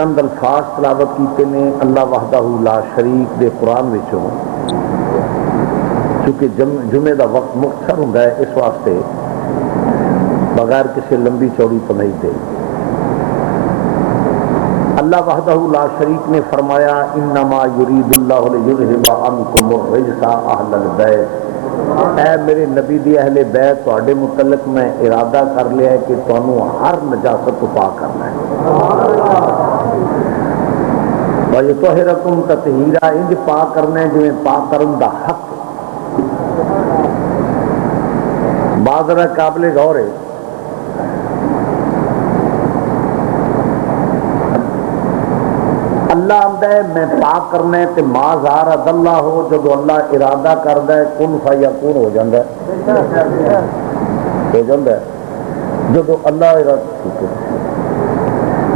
چند الفاظ تلاوت کیتے نے اللہ وحدہ لا شریک دے قرآن وچوں، چونکہ جمعے دا وقت مختصر ہوندا ہے، اس واسطے بغیر کسی لمبی چوڑی تمہید دے اللہ وحدہ لا شریک نے فرمایا انما یرید اللہ لیذھب عنکم الرجس اہل البیت، اے میرے نبی دی اہل بیت تواڈے متعلق میں ارادہ کر لیا ہے کہ تانوں ہر نجاست تو پاک کرنا ہے، وَيُطَہِّرَکُمْ تطہیرا، انج پاک کرنا ہے جویں پاک کرن دا حق ہے۔ بعض قابل غور ہے، اللہ آمدہ ہے میں پاک کرنا ہے تے ما زارد اللہ ہو، جب اللہ ارادہ کردا ہے کن فیکون ہو جاندا ہے،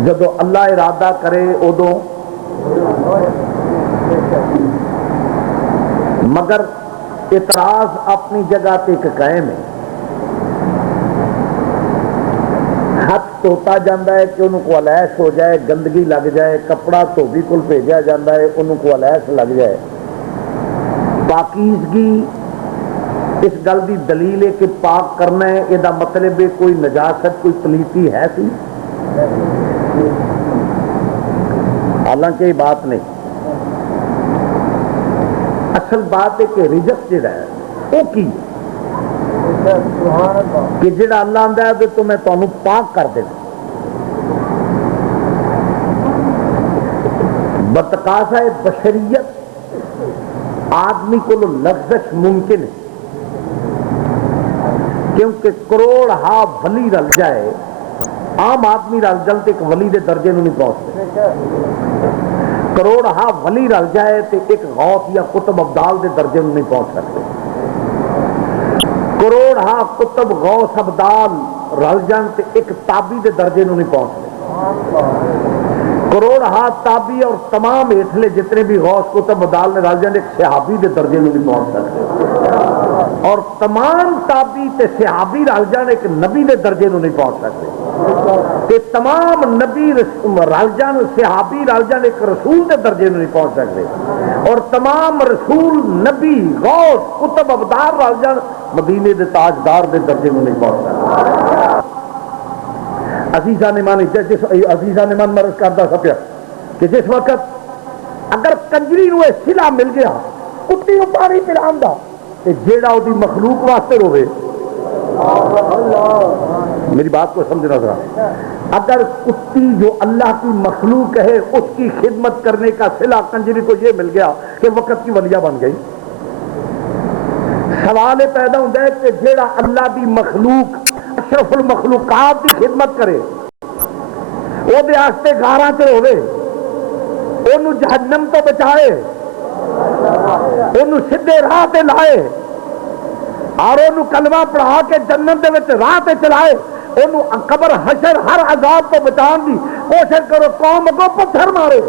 جب اللہ ارادہ کرے ادو، مگر اعتراض اپنی جگہ تے ایک قائم ہے، ہاتھ دھوتا جاتا ہے کہ انہوں کو الیش ہو جائے، گندگی لگ جائے، کپڑا دھوبی کو بھیجا جاتا ہے انہوں کو الیش لگ جائے، پاکیزگی اس گل کی دلیل ہے کہ پاک کرنا ہے، یہ مطلب ہے کوئی نجاست کوئی پلیتی ہے سی، حالانکہ یہ بات نہیں، اصل بات ہے کہ رزق جڑا ہے وہ کی کہ جڑا اللہ آندا ہے تو میں تانوں پاک کر دینا، بتقاضا بشریت آدمی کو لفظ ممکن ہے، کیونکہ کروڑ ہا ولی رل جائے، عام آدمی رل جل تے ایک ولی دے درجے نوں نہیں پہنچتے، کروڑ ہا ولی رل جائے تے ایک غوث یا قطب ابدال دے درجے نوں نہیں پہنچ سکتے، کروڑ ہا قطب غوث ابدال رل جان تے ایک تابی دے درجے نوں نہیں پہنچتے، کروڑ ہا تابی اور تمام ہیٹھلے جتنے بھی غوث قطب ابدال نے رل جان ایک صحابی دے درجے نوں نہیں پہنچ سکتے، اور تمام تابی تے صحابی رل جان ایک نبی دے درجے نوں نہیں پہنچ سکتے، کہ تمام نبی رل جان صحابی رل جان ایک رسول دے درجے نوں نہیں پہنچ سکتے، اور تمام رسول نبی غوث قطب ابدال رل جان مدینے دے تاجدار دے درجے نوں نہیں پہنچ سکتے۔ عزیزان ایمان مرض کردا سا پیا کہ جس وقت اگر کنجری نوں صلہ مل گیا کتی نوں پانی پلاندا تے جیڑا او دی مخلوق واسطے روے، میری بات کو سمجھنا ذرا، اگر کتی جو اللہ کی مخلوق ہے اس کی خدمت کرنے کا صلہ کنجری کو یہ مل گیا کہ وقت کی ولیہ بن گئی، سوال پیدا ہوتا ہے کہ جیڑا اللہ دی مخلوق اشرف المخلوقات کی خدمت کرے وہ دے واسطے گاراں چ ہوے، اونوں جہنم تو بچائے، اونوں سیدھے راہ تے لائے، اور اونوں کلمہ پڑھا کے جنت دے وچ راہ تے چلائے، اونوں قبر حشر ہر عذاب تو بچان دی کوشش کرو، قوم اگوں پتھر مارے،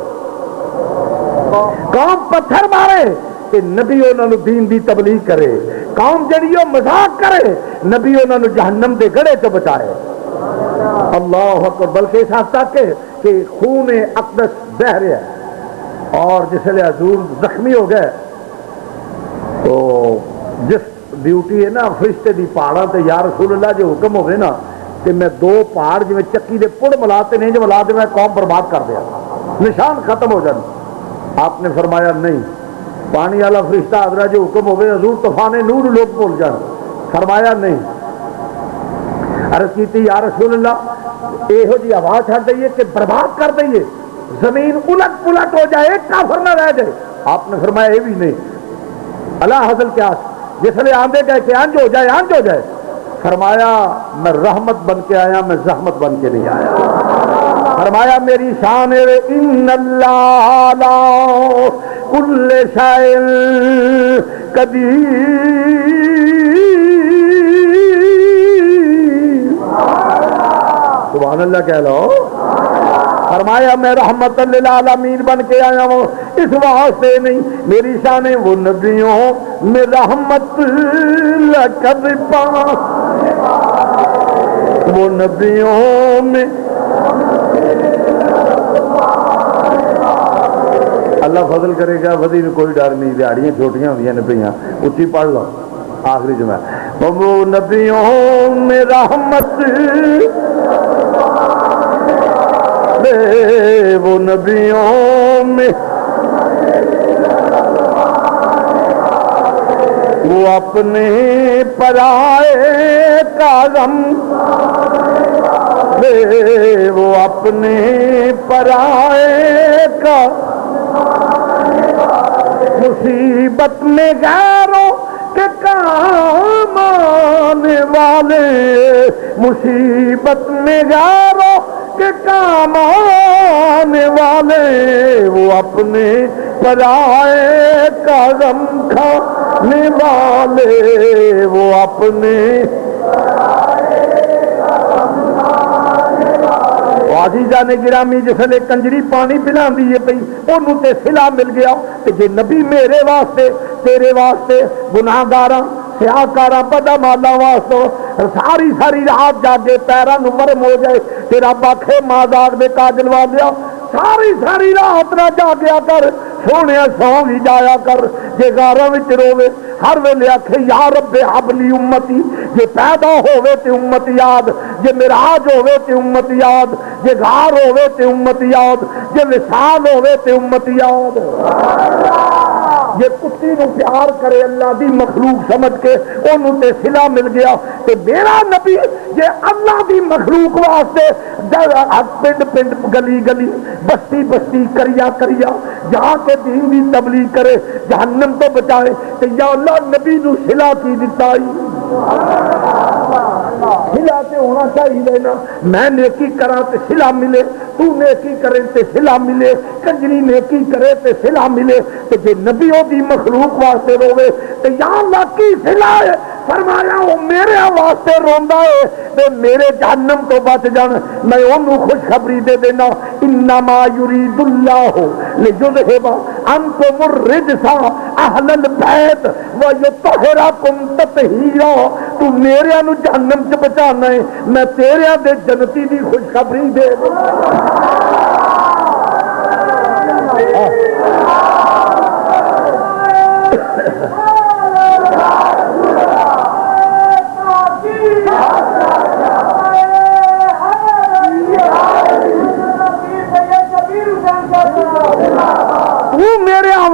قوم پتھر مارے کہ نبی انہوں نے دین دی تبلیغ کرے، قوم جڑی وہ مذاق کرے نبی انہوں نے جہنم دے گڑے تو بچائے، اللہ اکبر، بلکہ اس حد تک کہ خون اقدس بہ رہا ہے، اور جس لئے حضور زخمی ہو گئے تو جس ڈیوٹی ہے نا فرشتے دی پہاڑاں تے یا رسول اللہ جو حکم ہوئے نا کہ میں دو پہاڑ جو چکی دے پڑ ملاتے نہیں جو ملا دے میں قوم برباد کر دیا، نشان ختم ہو جائے، آپ نے فرمایا نہیں، پانی والا فرشتہ حضرت جو حکم ہوئے حضور طوفان نور لوگ بول جان، فرمایا نہیں، عرض کیتی یا رسول اللہ یہو جی آواز چھڑ دئیے کہ برباد کر دئیے، زمین الٹ پلٹ ہو جائے، ایک کافر نہ رہ جائے، آپ نے فرمایا یہ بھی نہیں، اللہ حضل کیا جس لئے آندے گئے کہ آنج ہو جائے آنج ہو جائے، فرمایا میں رحمت بن کے آیا، میں زحمت بن کے نہیں آیا، فرمایا میری شان ہے ان اللہ لا کل شیء قدیر، سبحان اللہ کہہ لو، فرمایا میں رحمت للعالمین بن کے آیا ہوں، اس واسطے نہیں میری شان وہ نبیوں میں رحمت لقد وہ نبیوں میں اللہ فضل کرے گا ودی میں کوئی ڈر نہیں دیہڑیاں چھوٹیاں ہوندیاں نے پئیاں اچھی پڑھ لو آخری جمعہ وہ نبیوں میں رحمت وہ نبیوں میں وہ اپنے پرائے کا غم وہ اپنے پرائے کا مصیبت میں غیروں کے کام آنے والے مصیبت میں غیروں کے کام آنے والے وہ اپنے پرائے کا غم کھانے والے وہ اپنے عزیزاں نے گرامی جسے کنجری پانی پلا دی ہے پئی انہوں تے صلہ مل گیا کہ جے نبی میرے واسطے تیرے واسطے گناہگاراں سیاہکاراں بدا مالا واسطے ساری ساری رات جاگے پیراں نوں ورم ہو جائے تیرا باکھے مازاق دے کاجل والیا ساری ساری رات نہ جاگیا کر سونے سو ہی جایا کر جے غاراں وچ روے ہر ویلے آکھے یا رب حبلی امتی جے پیدا ہووے تے امت یاد جے معراج ہووے تے امت یاد جے غار ہووے تے امت یاد جے وصال ہووے تے امت یاد جے کتی نو پیار کرے اللہ دی مخلوق سمجھ کے انہوں تے صلہ مل گیا تے میرا نبی جے اللہ دی مخلوق واسطے پنڈ پنڈ گلی گلی بستی بستی کریا کریا جہاں کے دین دی تبلیغ کرے جہنم تو بچائے تے یا اللہ نبی نو صلہ کی دیتا صلہ تے ہونا چاہیے نا میں نیکی کرا تے صلہ ملے تو نیکی کرے تے صلہ ملے کنجری نیکی کرے تے صلہ ملے تے جے نبیوں دی مخلوق واسطے روے تے یا اللہ کی صلہ ہے فرمایا وہ میرے واسطے روندا ہے تے میرے جہنم تو بچ جان میں انہوں خوشخبری دے دینا انما یرید اللہ لیذھب عنکم الرجس اہل البیت ویطہرکم تطہیرا تو میرے نو جہنم سے بچانا ہے میں تیرے دے جنتی دی خوشخبری دے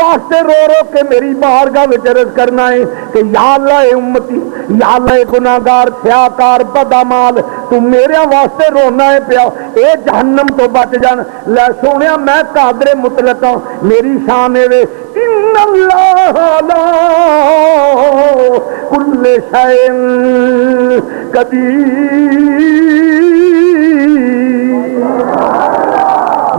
واسطے رو رو کے میری بارگاہ وچ عرض کرنا ہے کہ یا اللہ اے امتی یا اللہ اے گناہگار سیاہکار بدعمال تو میرے واسطے رونا ہے پیا اے جہنم تو بچ جان لے سونیا میں قادر مطلق ہوں میری شان ہے ان اللہ لا کل شیء قدیر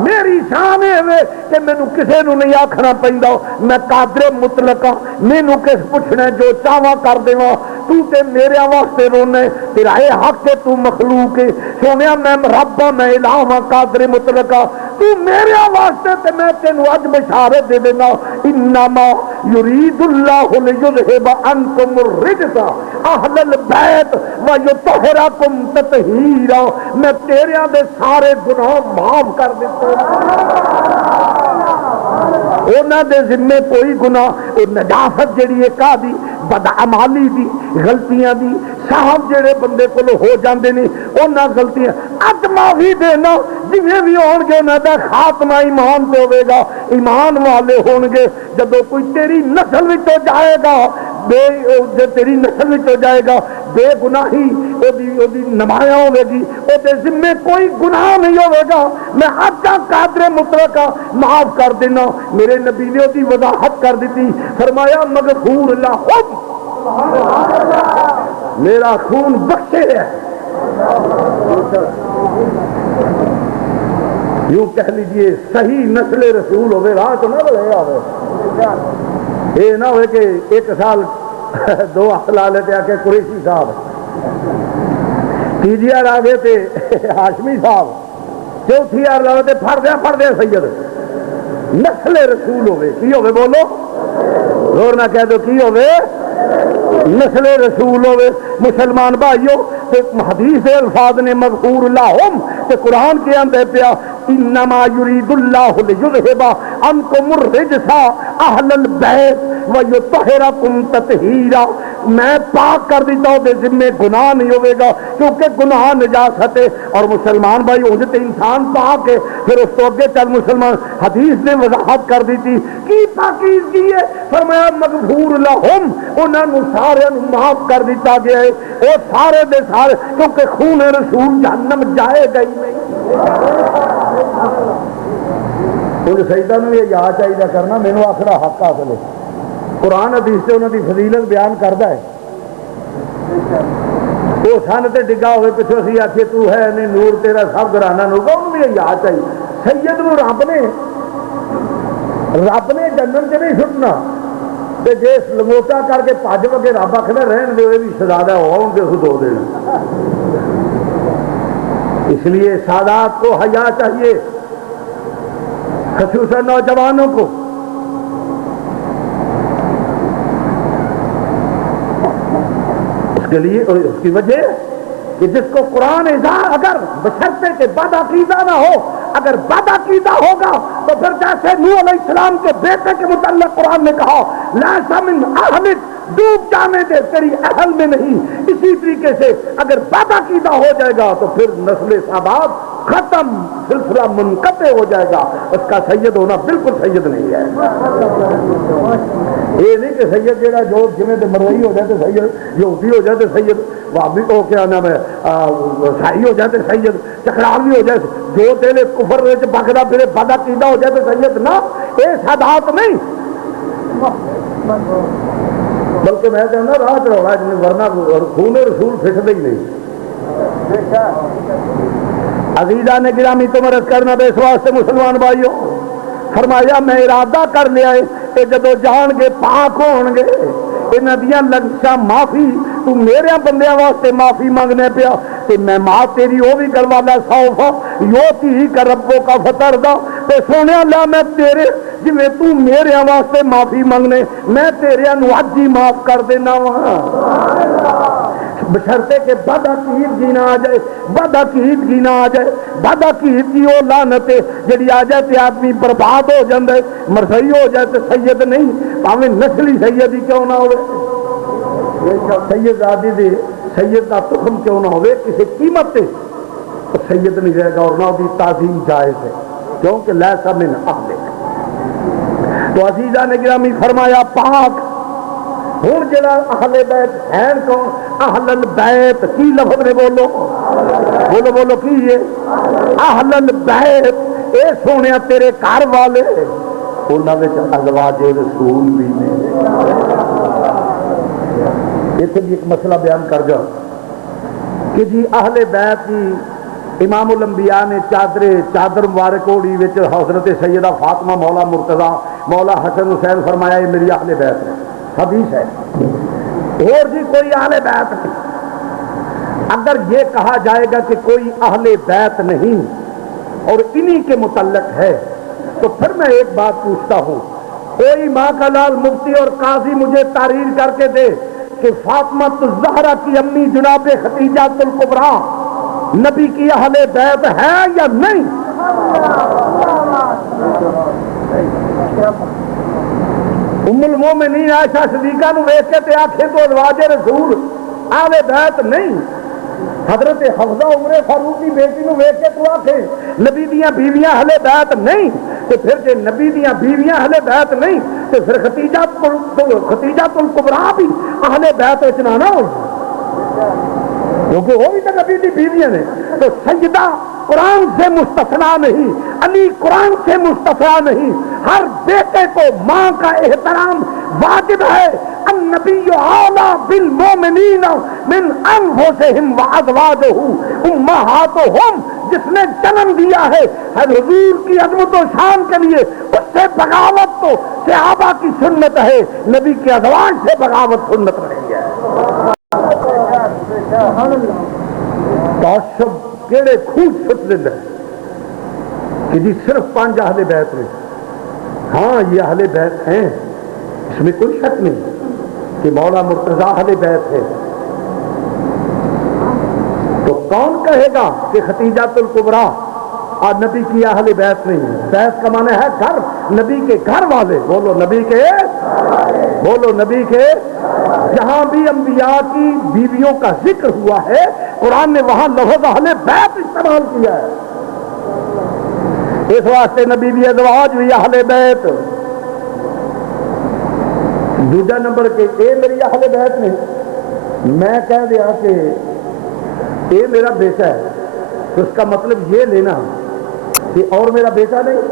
میری شان ہے کہ مینوں کسے نو نہیں آکھنا پیندا میں قادر مطلق ہاں مینوں کس پوچھنا جو چاہواں کر دیواں تو تے میرے واسطے رونا ہے تیرا اے حق ہے تو مخلوق ہے سونیا میں رب ہاں میں الہ ہاں قادر مطلق ہاں تو میرے واسطے تے میں تینوں اج بشارت دے دینا انما یرید اللہ لیذھب عنکم الرجس اہل البیت ویطہرکم تطہیرا میں تیرے دے سارے گناہ معاف کر دیتے انہاں دے ذمے کوئی گناہ اور نجاست جڑی ہے کا دی بدعمالی دی غلطیاں دی صاحب جڑے بندے کو ہو جاندے نے انہاں غلطیاں اج معافی دینا جویں بھی ہون گے انہاں دا خاتمہ ایمان تے ہوے گا ایمان والے ہون گے جدوں کوئی تیری نسل وچوں جائے گا بے تیری نسل وچوں جائے گا بے گناہی او دی نمایاں ہوے گی او دے ذمے کوئی گناہ نہیں ہوے گا میں اج قادر مطلق معاف کر دینا میرے نبی نے دی وضاحت کر دیتی فرمایا مغفور لہم میرا خون بخشے ہے یوں کہہ لیجئے صحیح نسل رسول ہوئے راہ تو نہ بڑھے آوے یہ نہ ہوئے کہ ایک سال دو لا لیتے آ کے قریشی صاحب تیجی آر آگے تھے ہاشمی صاحب چوتھی آر لاتے پڑھ دیا سید نسل رسول ہوئے کی ہوئے بولو زور نہ کہہ دو کی ہوئے نسل رسول ہوئے مسلمان بھائیو حدیث الفاظ نے مغفور لہم تے قرآن کے اندر پیا انما یرید اللہ لیذھب عنکم الرجس اہل البیت ویطہرکم تطہیرا، میں پاک کر دیتا ہوں، دے ذمے گناہ نہیں ہوئے گا، کیونکہ گناہ نجاست ہے۔ اور مسلمان بھائی ہو جاتے انسان پاک ہے، پھر اس تو آگے چل مسلمان حدیث نے وضاحت کر دی تھی کی پاکیزگی ہے، فرمایا مغفور لہم، انہوں نے سارے معاف کر دیتا گیا ہے، وہ سارے دے سارے، کیونکہ خون رسول جہنم جائے گا ہی نہیں۔ مجھے سجدہ نے یہ یاد چاہیے کرنا، مینوں آخر حق حاصل ہے، قرآن حدیث سے انہوں کی فضیلت بیان کرتا ہے۔ وہ سن تے ڈگا ہوئے پچھو اسی آخیے تو ہے نہیں نور تیرا سب گھرانہ نور کا، انہوں بھی یہ یاد چاہیے سید نو رب نے جنم چ نہیں سٹنا، تے جس لموٹا کر کے پج وگے رب آخر رہن دے بھی شہزادہ ہو کے خود دو دینا۔ اس لیے سادات کو حیا چاہیے، خصوصاً نوجوانوں کو۔ اس کے لیے اس کی وجہ کہ جس کو قرآن اگر بشرطے کے بد عقیدہ نہ ہو، اگر بد عقیدہ ہوگا تو پھر جیسے نوح علیہ السلام کے بیٹے کے متعلق قرآن نے کہا لیس من اہلک، ڈوب جانے دے تیری اہل میں نہیں، اسی طریقے سے اگر بد عقیدہ ہو جائے گا تو پھر نسل سادات ختم، سلسلہ منقطع ہو جائے گا، اس کا سید ہونا بالکل سید نہیں ہے۔ یہ نہیں کہ سید جہاں جو جمع مروئی ہو جائے تو سید، یہودی ہو جائے تو سید، وہابی کو کیا نام ہے عیسائی ہو جائے تو سید، چکراوی ہو جائے، جو تیرے کفر بکدا پھر بد عقیدہ ہو جائے تو سید نہ، یہ سادات نہیں، بلکہ میں کہنا راہ چڑھا ورنہ خون رسول پھٹتا ہی نہیں۔ عزیزان گرامی تو مرض کرنا دے، اس واسطے مسلمان بھائیوں فرمایا میں ارادہ کر لیا ہے کہ جدو جان گے پاک ہون گے انہاں دیاں لغزشاں معافی، تو میرے بندیاں واسطے معافی مانگنے پیا تے میں ماں تیری وہ بھی کروا لا سوفا یوتی کا ربوں کا فطر دا، تے سونے اللہ میں تیرے جویں تو میرے واسطے معافی مانگنے میں تیرے نو اج ہی معاف کر دینا وا، بشرطے کہ بد عقیدگی نہ آ جائے، بد عقیدگی نہ آ جائے، بد عقیدگی وہ لعنت ہے جڑی آ جائے تے آدمی برباد ہو جاندا ہے، مرثئی ہو جائے تے سید نہیں، پاویں نسلی سید ہی کیوں نہ ہوئے، سید آدی دے سید کا تخم کیوں نہ ہوئے کسی قیمت تے تو سید نہیں رہے گا، اور نہ بھی تعظیم جائز ہے کیونکہ لیس من اہلک۔ تو عزیزان گرامی فرمایا پاک ہوں جڑا اہل بیت ہیں کون؟ اہل البیت کی لفظ نے بولو بولو بولو کی یہ اہل البیت، اے سونے تیرے گھر والے انہاں وچ ازواج رسول بھی نے۔ اتنے بھی ایک مسئلہ بیان کر جاؤ کہ جی اہل بیت کی امام الانبیاء نے چادر مبارک اوڑی وچ حضرت سیدہ فاطمہ مولا مرتضیٰ مولا حسن حسین فرمایا یہ میری اہل بیت ہے، حدیث ہے، اور جی کوئی اہل بیت نہیں۔ اگر یہ کہا جائے گا کہ کوئی اہل بیت نہیں اور انہی کے متعلق ہے تو پھر میں ایک بات پوچھتا ہوں، کوئی ماں کا لال مفتی اور قاضی مجھے تحریر کر کے دے کہ فاطمہ الزہرا کی امی جناب خدیجہ الکبریٰ نبی کی اہل بیت ہے یا نہیں؟ ام المومنین عائشہ صدیقہ نو ویکھ کے تے آکھے تو ازواج رسول اہل بیت نہیں، حضرت حفصہ عمر فاروق کی بیٹی نو ویکھ کے تو آکھے نبی دیاں بیویاں اہل بیت نہیں، تو پھر جے نبی دیاں بیویاں اہل بیت نہیں تو پھر خدیجہ الکبریٰ بھی اہل بیت وچ نہ ہو، کیونکہ وہ بھی تو نبی دی بیویاں نے۔ تو سجدہ قرآن سے مستثنا نہیں، علی قرآن سے مستثنا نہیں، ہر بیٹے کو ماں کا احترام واجب ہے۔ النبی اعلیٰ بالمومنین من انفسہم وازواجہ امہاتہم، جس نے جنم دیا ہے حضور کی عظمت و شان کے لیے، اس سے بغاوت تو صحابہ کی سنت ہے، نبی کے ازواج سے بغاوت سنت نہیں ہے۔ تعصب کیڑے خود سٹ دینا کہ جی صرف 5 اہل بیت میں، ہاں یہ اہل بیت ہیں، اس میں کوئی شک نہیں کہ مولا مرتضیٰ اہل بیت ہے، تو کون کہے گا کہ خدیجہ الکبریٰ اور نبی کی اہل بیت نہیں، بیت کا معنی ہے گھر، نبی کے گھر والے، بولو نبی کے، بولو نبی کے، جہاں بھی انبیاء کی بیویوں کا ذکر ہوا ہے قرآن نے وہاں لفظ اہل بیت استعمال کیا ہے، اس واسطے نبی بھی ازواج بھی اہل بیت۔ دوسرا نمبر کہ اے میری اہل بیت نے، میں کہہ دیا کہ اے میرا بیٹا ہے تو اس کا مطلب یہ لینا کہ اور میرا بیٹا نہیں۔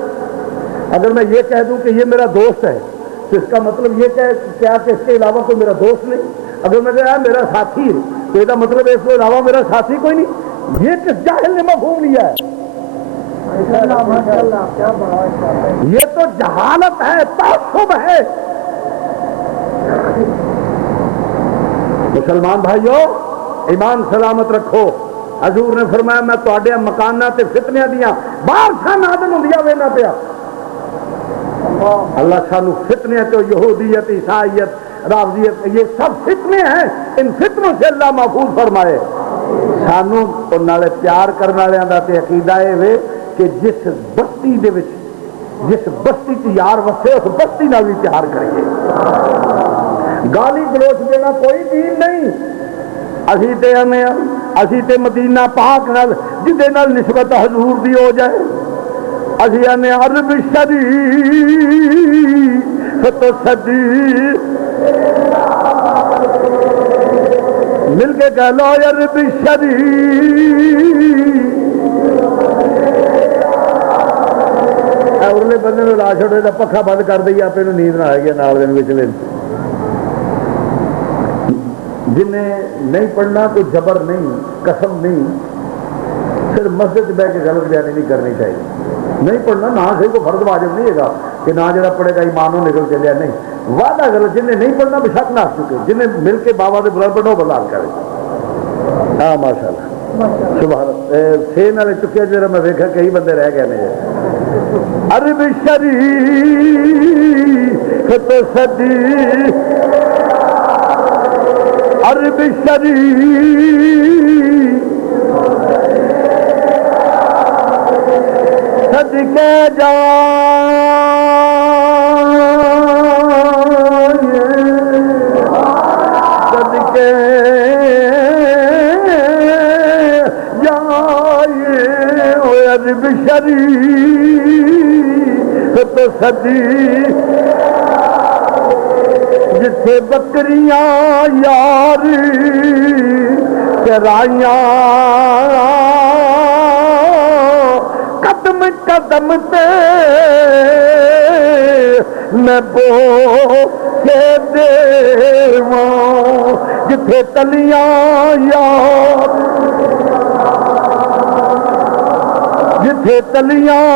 اگر میں یہ کہہ دوں کہ یہ میرا دوست ہے تو اس کا مطلب یہ کیا کہ اس کے علاوہ کوئی میرا دوست نہیں۔ اگر میں کہا میرا ساتھی ہے تو اس کا مطلب اس کے علاوہ میرا ساتھی کوئی نہیں۔ یہ کس جاہل نے مفہوم لیا ہے؟ یہ تو جہالت ہے، تعصب ہے۔ مسلمان بھائیو ایمان سلامت رکھو، حضور نے فرمایا میں تواڈے مکانات تے فتنیاں دیاں بارشاں نازل ہوندیاں وینا پیا۔ اللہ سانو فتنے تو یہودیت، عیسائیت، رافضیت، یہ سب فتنے ہیں، ان فتنوں سے اللہ محفوظ فرمائے۔ سانو اور نالے پیار کرنے والوں دا تے عقیدہ اے وے کہ جس بستی دے وچ، جس بستی چ یار وسے اس بستی نال بھی پیار کریے۔ گالی گلوچ دینا کوئی دین نہیں۔ اسی تے ہمیں اسی تے مدینہ پاک نال جدے نال نسبت حضور دی ہو جائے، اسی ہمیں عرب شریف تو صدی مل کے کہہ لو عرب شریف۔ اگلے بندے نو لا چھوڑے دا پکھا بند کر دئیے، آپ نو نیند نہ آئے گی نال دن وچ لین۔ جنہیں نہیں پڑھنا کوئی جبر نہیں، قسم نہیں، صرف مسجد بہ کے غلط بیانی نہیں کرنی چاہیے۔ نہیں پڑھنا نہ صحیح کو فرض واجب نہیں ہے کہ نہ جڑا پڑھے گا ایمانوں نکل چلیا، نہیں، وعدہ غلط۔ جنہیں نہیں پڑھنا بے شک نہ چکے، جنہیں مل کے بابا دے بلند پڑھو بلال کرے۔ ہاں ماشاء اللہ سبحان اللہ۔ چھ نالے چکے جرا میں دیکھا کئی بندے رہ گئے نے۔ عرب شریف تو صدی، عرب شریف صدقے جائے، صدقے جائے عرب شریف تو صدی، جتھے بکریاں یار چرائیاں، قدم قدم تے میں بو کے دیواں، جتھے تلیاں یار، جتھے تلیاں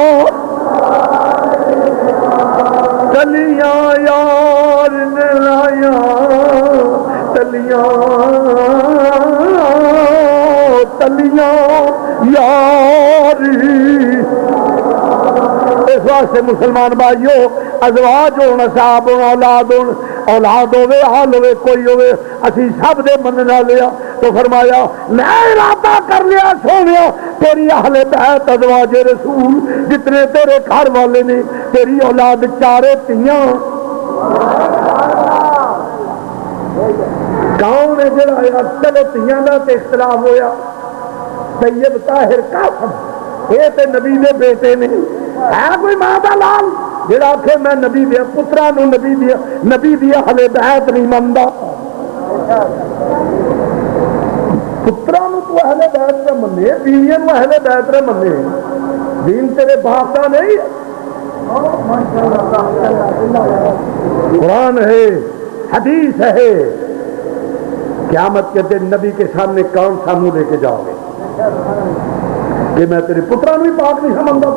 تلیاں یار نرایا، تلیاں تلیاں یاری۔ اس واسطے مسلمان بھائیو ازواج ہون، اصحاب ہون، اولاد ہون، اولاد ہوے، حال ہوے، کوئی ہوے، اسی سب دے مننا لیا تو فرمایا میں ارادہ کر لیا سونیا تیری اہل بیت ازواج رسول جتنے تیرے گھر والے نے، تیری اولاد چارے تیاں۔ کون ہے جڑا چلو تیاں دا تے اختلاف ہویا، طیب طاہر قاسم یہ تے نبی دے بیٹے نے، ہے کوئی ماں دا لال جڑا آکھے میں نبی دیا پترا نو نبی دیا اہل بیت نہیں مندا؟ پترا نو تو اہل بیت نہ منے، بیویاں نو اہل بیت نہ منے، دین تیرے باپ دا نہیں۔ قرآن ہے، حدیث ہے، قیامت کے دن نبی کے سامنے کون سا منہ لے کے جاؤ گے کہ میں تیرے پترا بھی پاک نہیں سمجھتا؟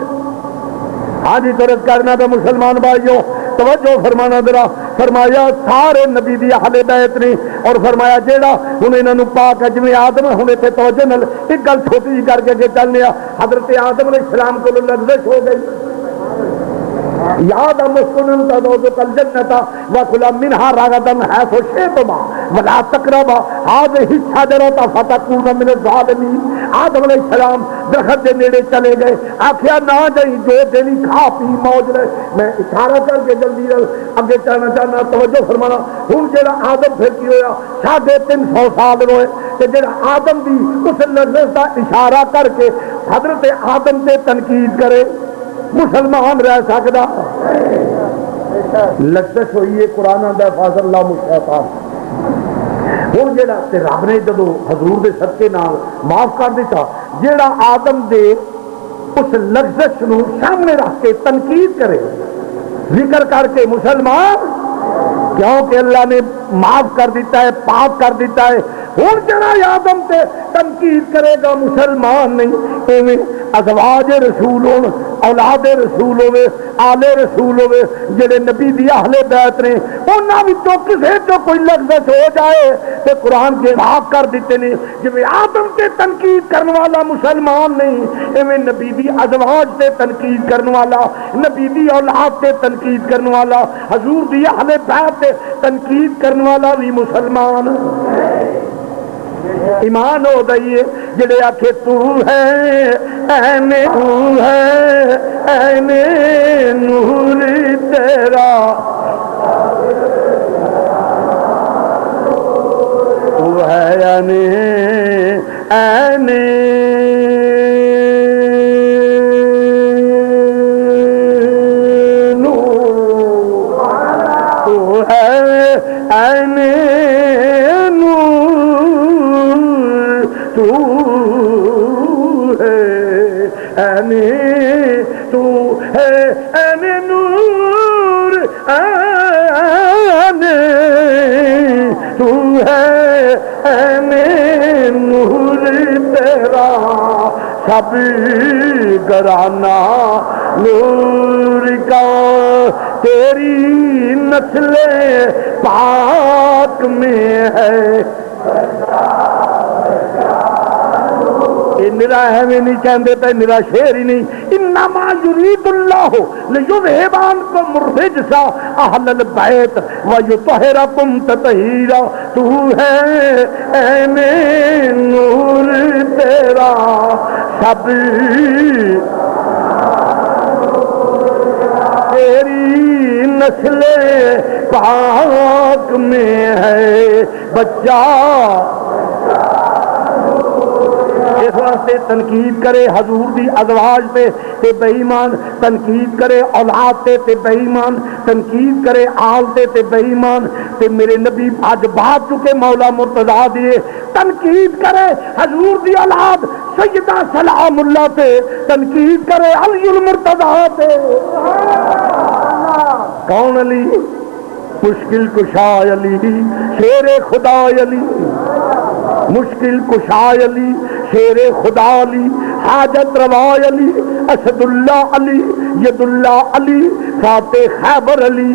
ہاں جی ترک کرنا تو مسلمان بھائیوں توجہ فرمانا ذرا، فرمایا سارے نبی دی اہل بیت نے، اور فرمایا جیڑا ہن انہاں نو پاک ہے جویں آدم ہن تے توجہ نال ایک گل چھوٹی جی کر کے چلنے، حضرت آدم علیہ السلام کو لغزش ہو گئی، یاد مسکنن تذوق الجنت وکلا منها رغدا حيث شئتما ولا تقربا هذه الشجرة فتكونا من الظالمين. آدم علیہ السلام درخت کے نیڑے چلے گئے, آخیا نہ جائی جو دلی کھا پی موج رہے. میں اشارہ کر کے جلدی اگے چلنا چاہنا, توجہ فرمانا. ہوں جہاں آدم پھر کی ہویا 350 سال روئے, تے جہاں آدم دی اس لذت کا اشارہ کر کے حضرت آدم تے تنقید کرے, مسلمان رہ سکتا؟ لذت ہوئی ہے قرآن دا فاضل اللہ مشتاق. ہوں جہاں رب نے جدو حضور دے صدقے نال معاف کر دیتا, جہاں آدم دے اس لذت نو سامنے رکھ کے تنقید کرے, ذکر کر کے مسلمان, کیونکہ اللہ نے معاف کر دیتا ہے, پاک کر دیتا ہے. ہوں جڑا آدم تے تنقید کرے گا مسلمان نہیں. ایویں ازواج رسول ہون, اولاد رسول ہوے, آل رسول ہوے, جڑے نبی دی اہل بیت نے, انہاں وچوں کسے تو کوئی لفظ ہو جائے تے قرآن کے معاف کر دیتے نے. جویں آدم تے تنقید کرنے والا مسلمان نہیں, ایویں نبی دی ازواج تے تنقید کرنے والا, نبی دی اولاد تے تنقید کرنے والا, حضور دی اہل بیت تے تنقید کرنے والا بھی مسلمان. ایمان ہو دئیے جڑے آکھے تو ہے این تو ہے این نور تیرا, تو ہے یعنی این نور, تو ہے این تو ہے این نور, تو ہے این نور تیرا, سب گرانا نور کا, تیری نسل پاک میں ہے. میرا ہے میں نہیں کہندے پہ, میرا شعر ہی نہیں. انما یرید اللہ لیذھب عنکم الرجس اہل البیت ویطہرکم تطہیرا, تو ہے این نور تیرا, سب تیری نسل پاک میں ہے. بچہ اس واسطے تنقید کرے حضور دی ازواج تے بے ایمان, تنقید کرے اولاد تے بے ایمان, تنقید کرے آل تے بے ایمان. تے میرے نبی اج بات چکے مولا مرتضیٰ دیے, تنقید کرے حضور دی اولاد سیدہ سلام اللہ تے, تنقید کرے علی المرتضیٰ تے. کون علی؟ مشکل کشا علی, شیر خدا علی, مشکل کشا علی, شیر خدا علی, حاجت روا علی, اسد اللہ علی, ید اللہ علی, فاتح خیبر علی,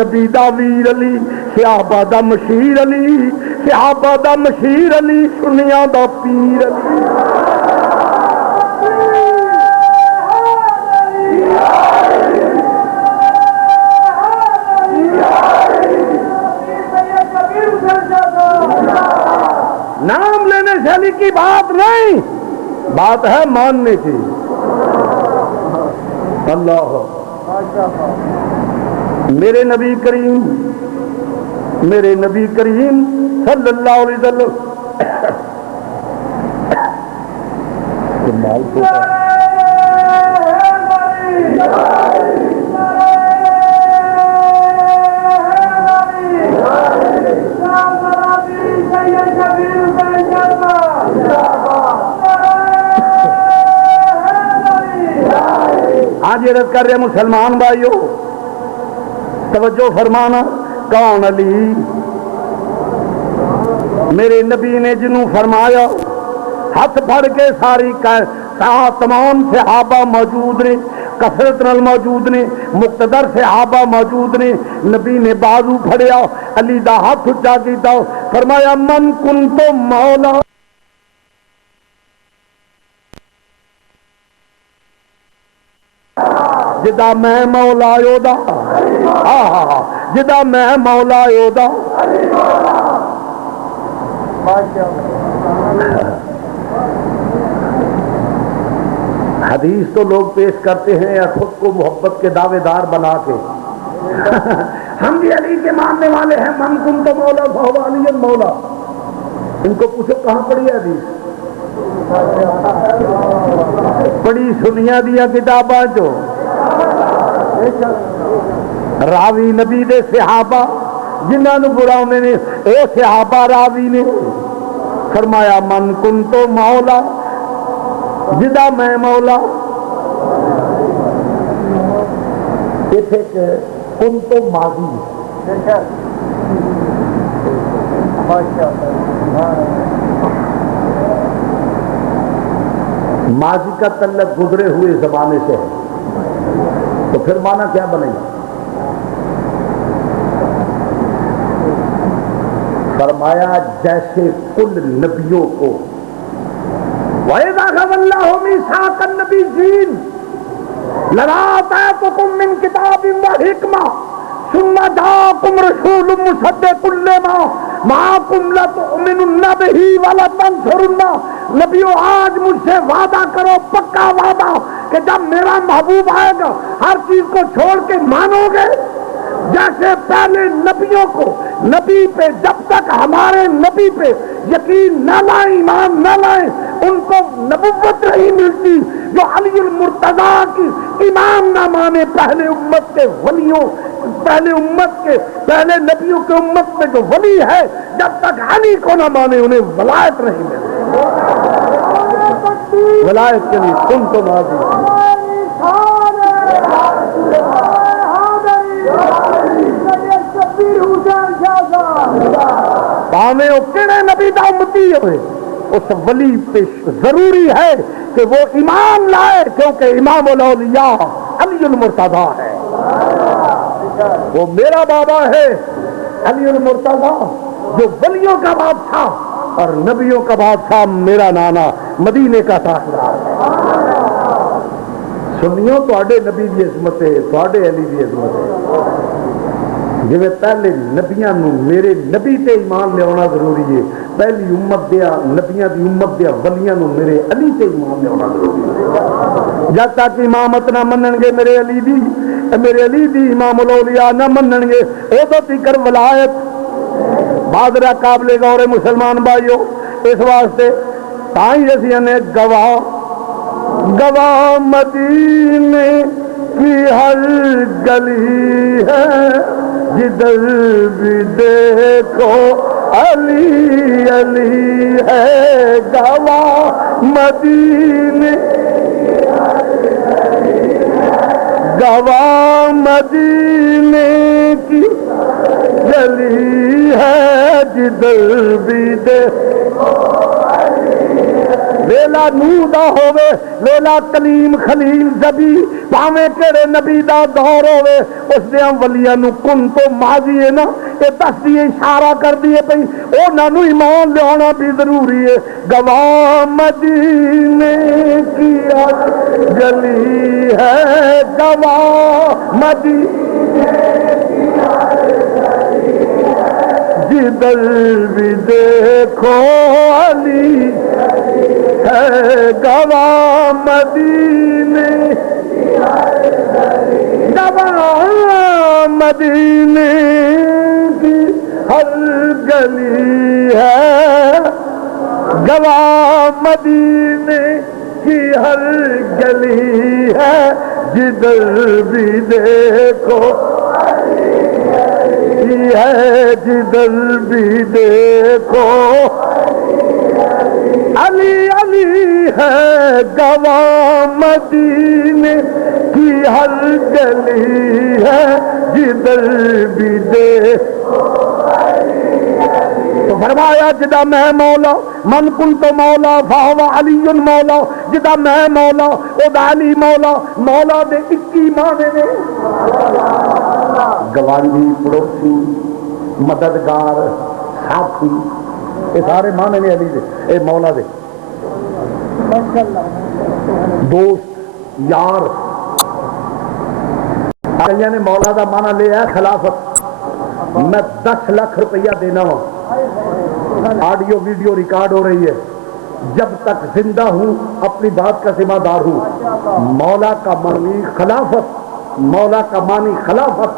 نبی دا ویر علی, صحابہ دا مشیر علی, صحابہ دا مشیر علی, سنیا دا پیر علی. نام لینے سے علی کی بات نہیں, بات ہے ماننے کی. اللہ میرے نبی کریم, میرے نبی کریم صلی اللہ علیہ وسلم آج عرض کر رہے مسلمان بھائیو, توجہ فرمانا. کون علی؟ میرے نبی نے جنوں فرمایا, ہاتھ پھڑ کے ساری تمام صحابہ موجود نے, کثرت نال موجود نے, مقتدر صحابہ موجود نے. نبی نے بازو پھڑیا, علی دا ہاتھ اچا کیتا, فرمایا من کنت مولا جدا میں مولا یودا جدا میں مولا یودا حدیث تو لوگ پیش کرتے ہیں یا خود کو محبت کے دعوے دار بنا کے ہم بھی علی کے ماننے والے ہیں، من کن تو مولا فہو علی مولا. ان کو پوچھو کہاں پڑھی ہے حدیث؟ پڑھی سنیا دیا کتاباں جو راوی نبی دے صحابہ جنہاں نو برا انہوں نے اے صحابہ راوی نے فرمایا من کن تو مولا جدا میں مولا. اتنے کن تو ماضی ماضی کا تعلق گزرے ہوئے زمانے سے ہے، تو پھر معنی کیا بنے گا؟ فرمایا جیسے کل نبیوں کو وَإِذَا أَخَذَ اللَّهُ مِيثَاقَ النَّبِيِّينَ لَمَا آتَيْتُكُم مِّن كِتَابٍ وَحِكْمَةٍ ثُمَّ جَاءَكُمْ رَسُولٌ مُصَدِّقٌ لِّمَا مَعَكُمْ لَتُؤْمِنُنَّ بِهِ وَلَتَنصُرُنَّهُ. نبیوں آج مجھ سے وعدہ کرو، پکا وعدہ، کہ جب میرا محبوب آئے گا ہر چیز کو چھوڑ کے مانو گے. جیسے پہلے نبیوں کو نبی پہ جب تک ہمارے نبی پہ یقین نہ لائیں، ایمان نہ لائیں، ان کو نبوت نہیں ملتی. جو علی المرتضیٰ کی ایمان نہ مانے پہلے امت کے ولیوں، پہلے امت کے پہلے نبیوں کے امت میں جو ولی ہے، جب تک علی کو نہ مانے انہیں ولایت نہیں ملتی. ولایت کے لیے تم تو ماضی پاویں وہ کہڑے نبی دا امتی ہوئے، اس ولی پہ ضروری ہے کہ وہ ایمان لائے، کیونکہ امام الاولیاء علی المرتضیٰ ہے. وہ میرا بابا ہے علی المرتضیٰ، جو ولیوں کا بادشاہ اور نبیوں کا بادشاہ میرا نانا مدینے کا تاجدار ہے. سنیو تواڈے نبی دی عظمت ہے، تواڈے علی دی عظمت ہے. جی پہلے نبیاں نو میرے نبی تے ایمان لے آنا ضروری ہے، پہلی امت دیا نبیاں دی امت دیا ولیاں نو میرے علی تے ایمان لے آنا ضروری ہے. جب تک امامت نہ منن گے میرے علی دی امام الاولیاء نہ منن گے، ادو تیکر ولایت بادرہ قابل غور مسلمان بھائیو. اس واسطے تائیں اسی نے گواہ مدینے کی ہر گلی ہے، جدھر بھی دیکھو علی علی ہے. گواہ مدینے گواہ مدینے کی گلی ہے، جدھر بھی دیکھو ویلا نو دا ہووے، ویلا کلیم خلیل جبی، پاویں کیڑے نبی دا دور ہووے، اس دیاں ولیاں نو کن تو ماضی ہے نا، یہ دس دیے اشارہ کر دیے پئی انہاں نو ایمان لے آنا بھی ضروری ہے. گواہ مدینے کی گلی ہے، گواہ مدینے جدھر بھی دیکھو علی ہے. گواہ مدینے گواہ مدینے کی ہر گلی ہے، گواہ مدینے کی ہر گلی ہے، جدھر بھی دیکھو ہے، جدھر بھی دیکھو علی علی ہے. گواہ مدینے کی ہر گلی ہے، جدھر بھی دیکھو. تو فرمایا جدا میں مولا من کن تو مولا فہو علی مولا. جدا میں مولا او علی مولا. مولا دے 21 معنی نے، گوانڈی، پڑوسی، مددگار، ساتھی، یہ سارے معنی نے علی دے، اے مولا دے. دوست، یار، کئی نے مولا دا مانا لیا خلافت، میں 10 لاکھ روپیہ دینا ہوں، آڈیو ویڈیو ریکارڈ ہو رہی ہے، جب تک زندہ ہوں اپنی بات کا ذمہ دار ہوں، مولا کا معنی خلافت، مولا کا معنی خلافت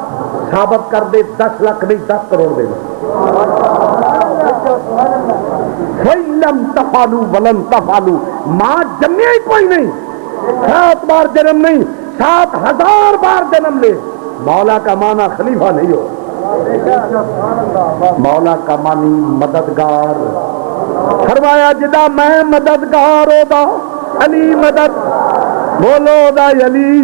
ثابت کر دے، 10 لاکھ نہیں 10 کروڑ دینا۔ فَإِلَّمْ تَفْعَلُوا وَلَنْ تَفْعَلُوا، ماں جمعہ ہی کوئی نہیں، 7 بار جنم نہیں، 7,000 بار جنم لے، مولا کا معنی خلیفہ نہیں ہو، مولا کا معنی مددگار۔ فرمایا جدا میں مددگار ہودا علی مدد، بولو دا علی،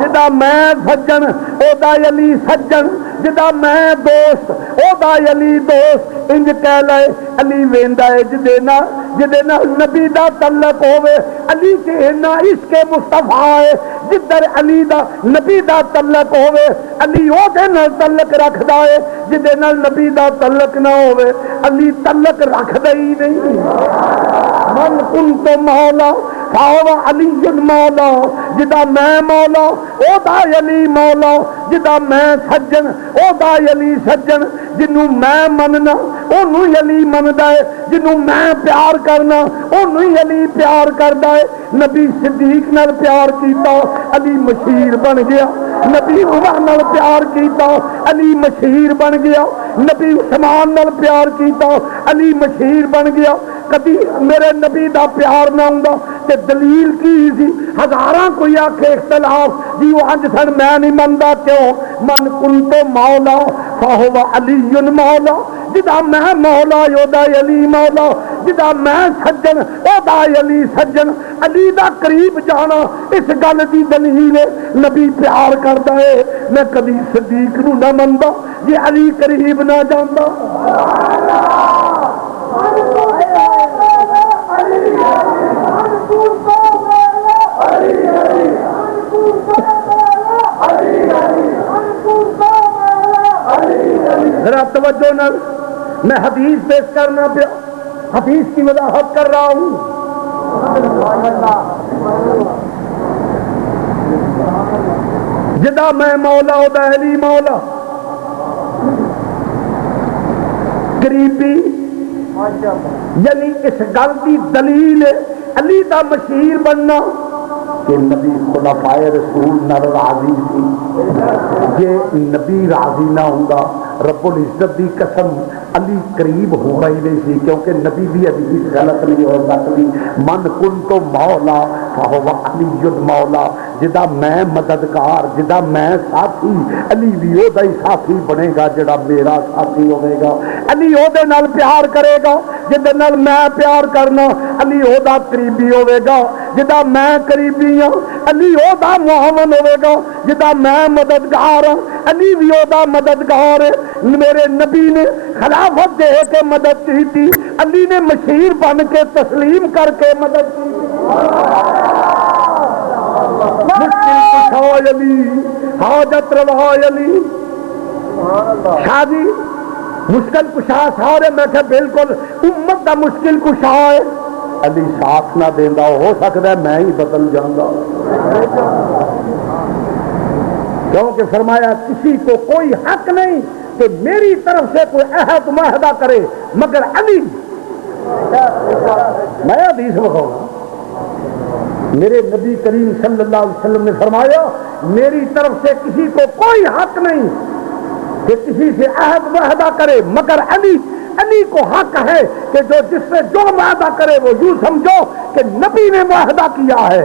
جدا میں سجن اودا علی سجن، جدا میں دوست اودا علی دوست، انج کہہ لے علی ویندا ہے جدے نال نبی دا تعلق ہوے، علی کہنا عشق مصطفیٰ ہے، جدھر علی دا نبی دا تعلق ہوے علی او دے نال تعلق رکھدا ہے، جدے نال نبی دا تعلق نہ ہوے علی تعلق رکھدا ہی نہیں۔ من کنت مولا فاو علی مولا، جدا میں مولا او دا علی مولا، جدا میں سجن او دا علی سجن، جنوں میں مننا اونوں علی مندا ہے، جنوں میں پیار کرنا اونوں علی پیار کردا ہے۔ نبی صدیق نال پیار کیتا علی مشیر بن گیا، نبی عمر نال پیار کیتا علی مشیر بن گیا، نبی عثمان نال پیار کیتا علی مشیر بن گیا۔ کبھی میرے نبی دا پیار نہ ہوندا تے دلیل کی سی؟ ہزاراں کوئی آکھے اختلاف جی وہ انج سن میں نہیں مندا، کیوں؟ من کنت مولا فہو علی مولا، جدا میں مولا یودا علی مولا، جدا میں سجن اودا علی سجن۔ علی دا قریب جانا اس گل دی دلیل ہے، نبی پیار کردا ہے، میں کبھی صدیق نو نہ مندا جی علی قریب نہ جاندا۔ ذرا توجہ نال میں حدیث پیش کرنا پیا، حدیث کی وضاحت کر رہا ہوں۔ جدا میں مولا ہوتا علی مولا، قریبی یعنی اس گل کی دلیل علی دا مشیر بننا کہ نبی خلفائے رسول نال راضی سی، جے نبی راضی نہ ہوندا رب العزت دی قسم علی قریب ہو رہی نہیں سی، کیونکہ نبی بھی حدیث غلط نہیں ہو سکتی۔ من کنت مولا فہو علی مولا، جدا میں مددگار جدا میں ساتھی علی بھی او دا ہی ساتھی بنے گا جڑا میرا ساتھی ہوے گا، علی او دے نال پیار کرے گا جدے نال میں پیار کرنا، علی او دا قریبی ہوے گا جدا میں قریبی ہوں، علی او دا معاون ہوے گا جدا میں مددگار ہوں، علی بھی او دا مددگار ہے۔ میرے نبی نے خلافت دے کے مدد کی تھی، علی نے مشیر بن کے تسلیم کر کے مدد کی تھی۔ مشکل کشا علی، حاجت روا علی، شادی مشکل کشا سارے، میں کہ بالکل امت دا مشکل کشا ہے، علی ساتھ نہ دیندا ہو سکتا ہے میں ہی بدل جاؤں، کیونکہ فرمایا کسی کو کوئی حق نہیں کہ میری طرف سے کوئی عہد معاہدہ کرے مگر علی۔ میں حدیث بخاؤں، میرے نبی کریم صلی اللہ علیہ وسلم نے فرمایا میری طرف سے کسی کو کوئی حق نہیں کہ کسی سے عہد معاہدہ کرے مگر علی۔ علی کو حق ہے کہ جو جس سے جو معاہدہ کرے وہ یوں سمجھو کہ نبی نے معاہدہ کیا ہے۔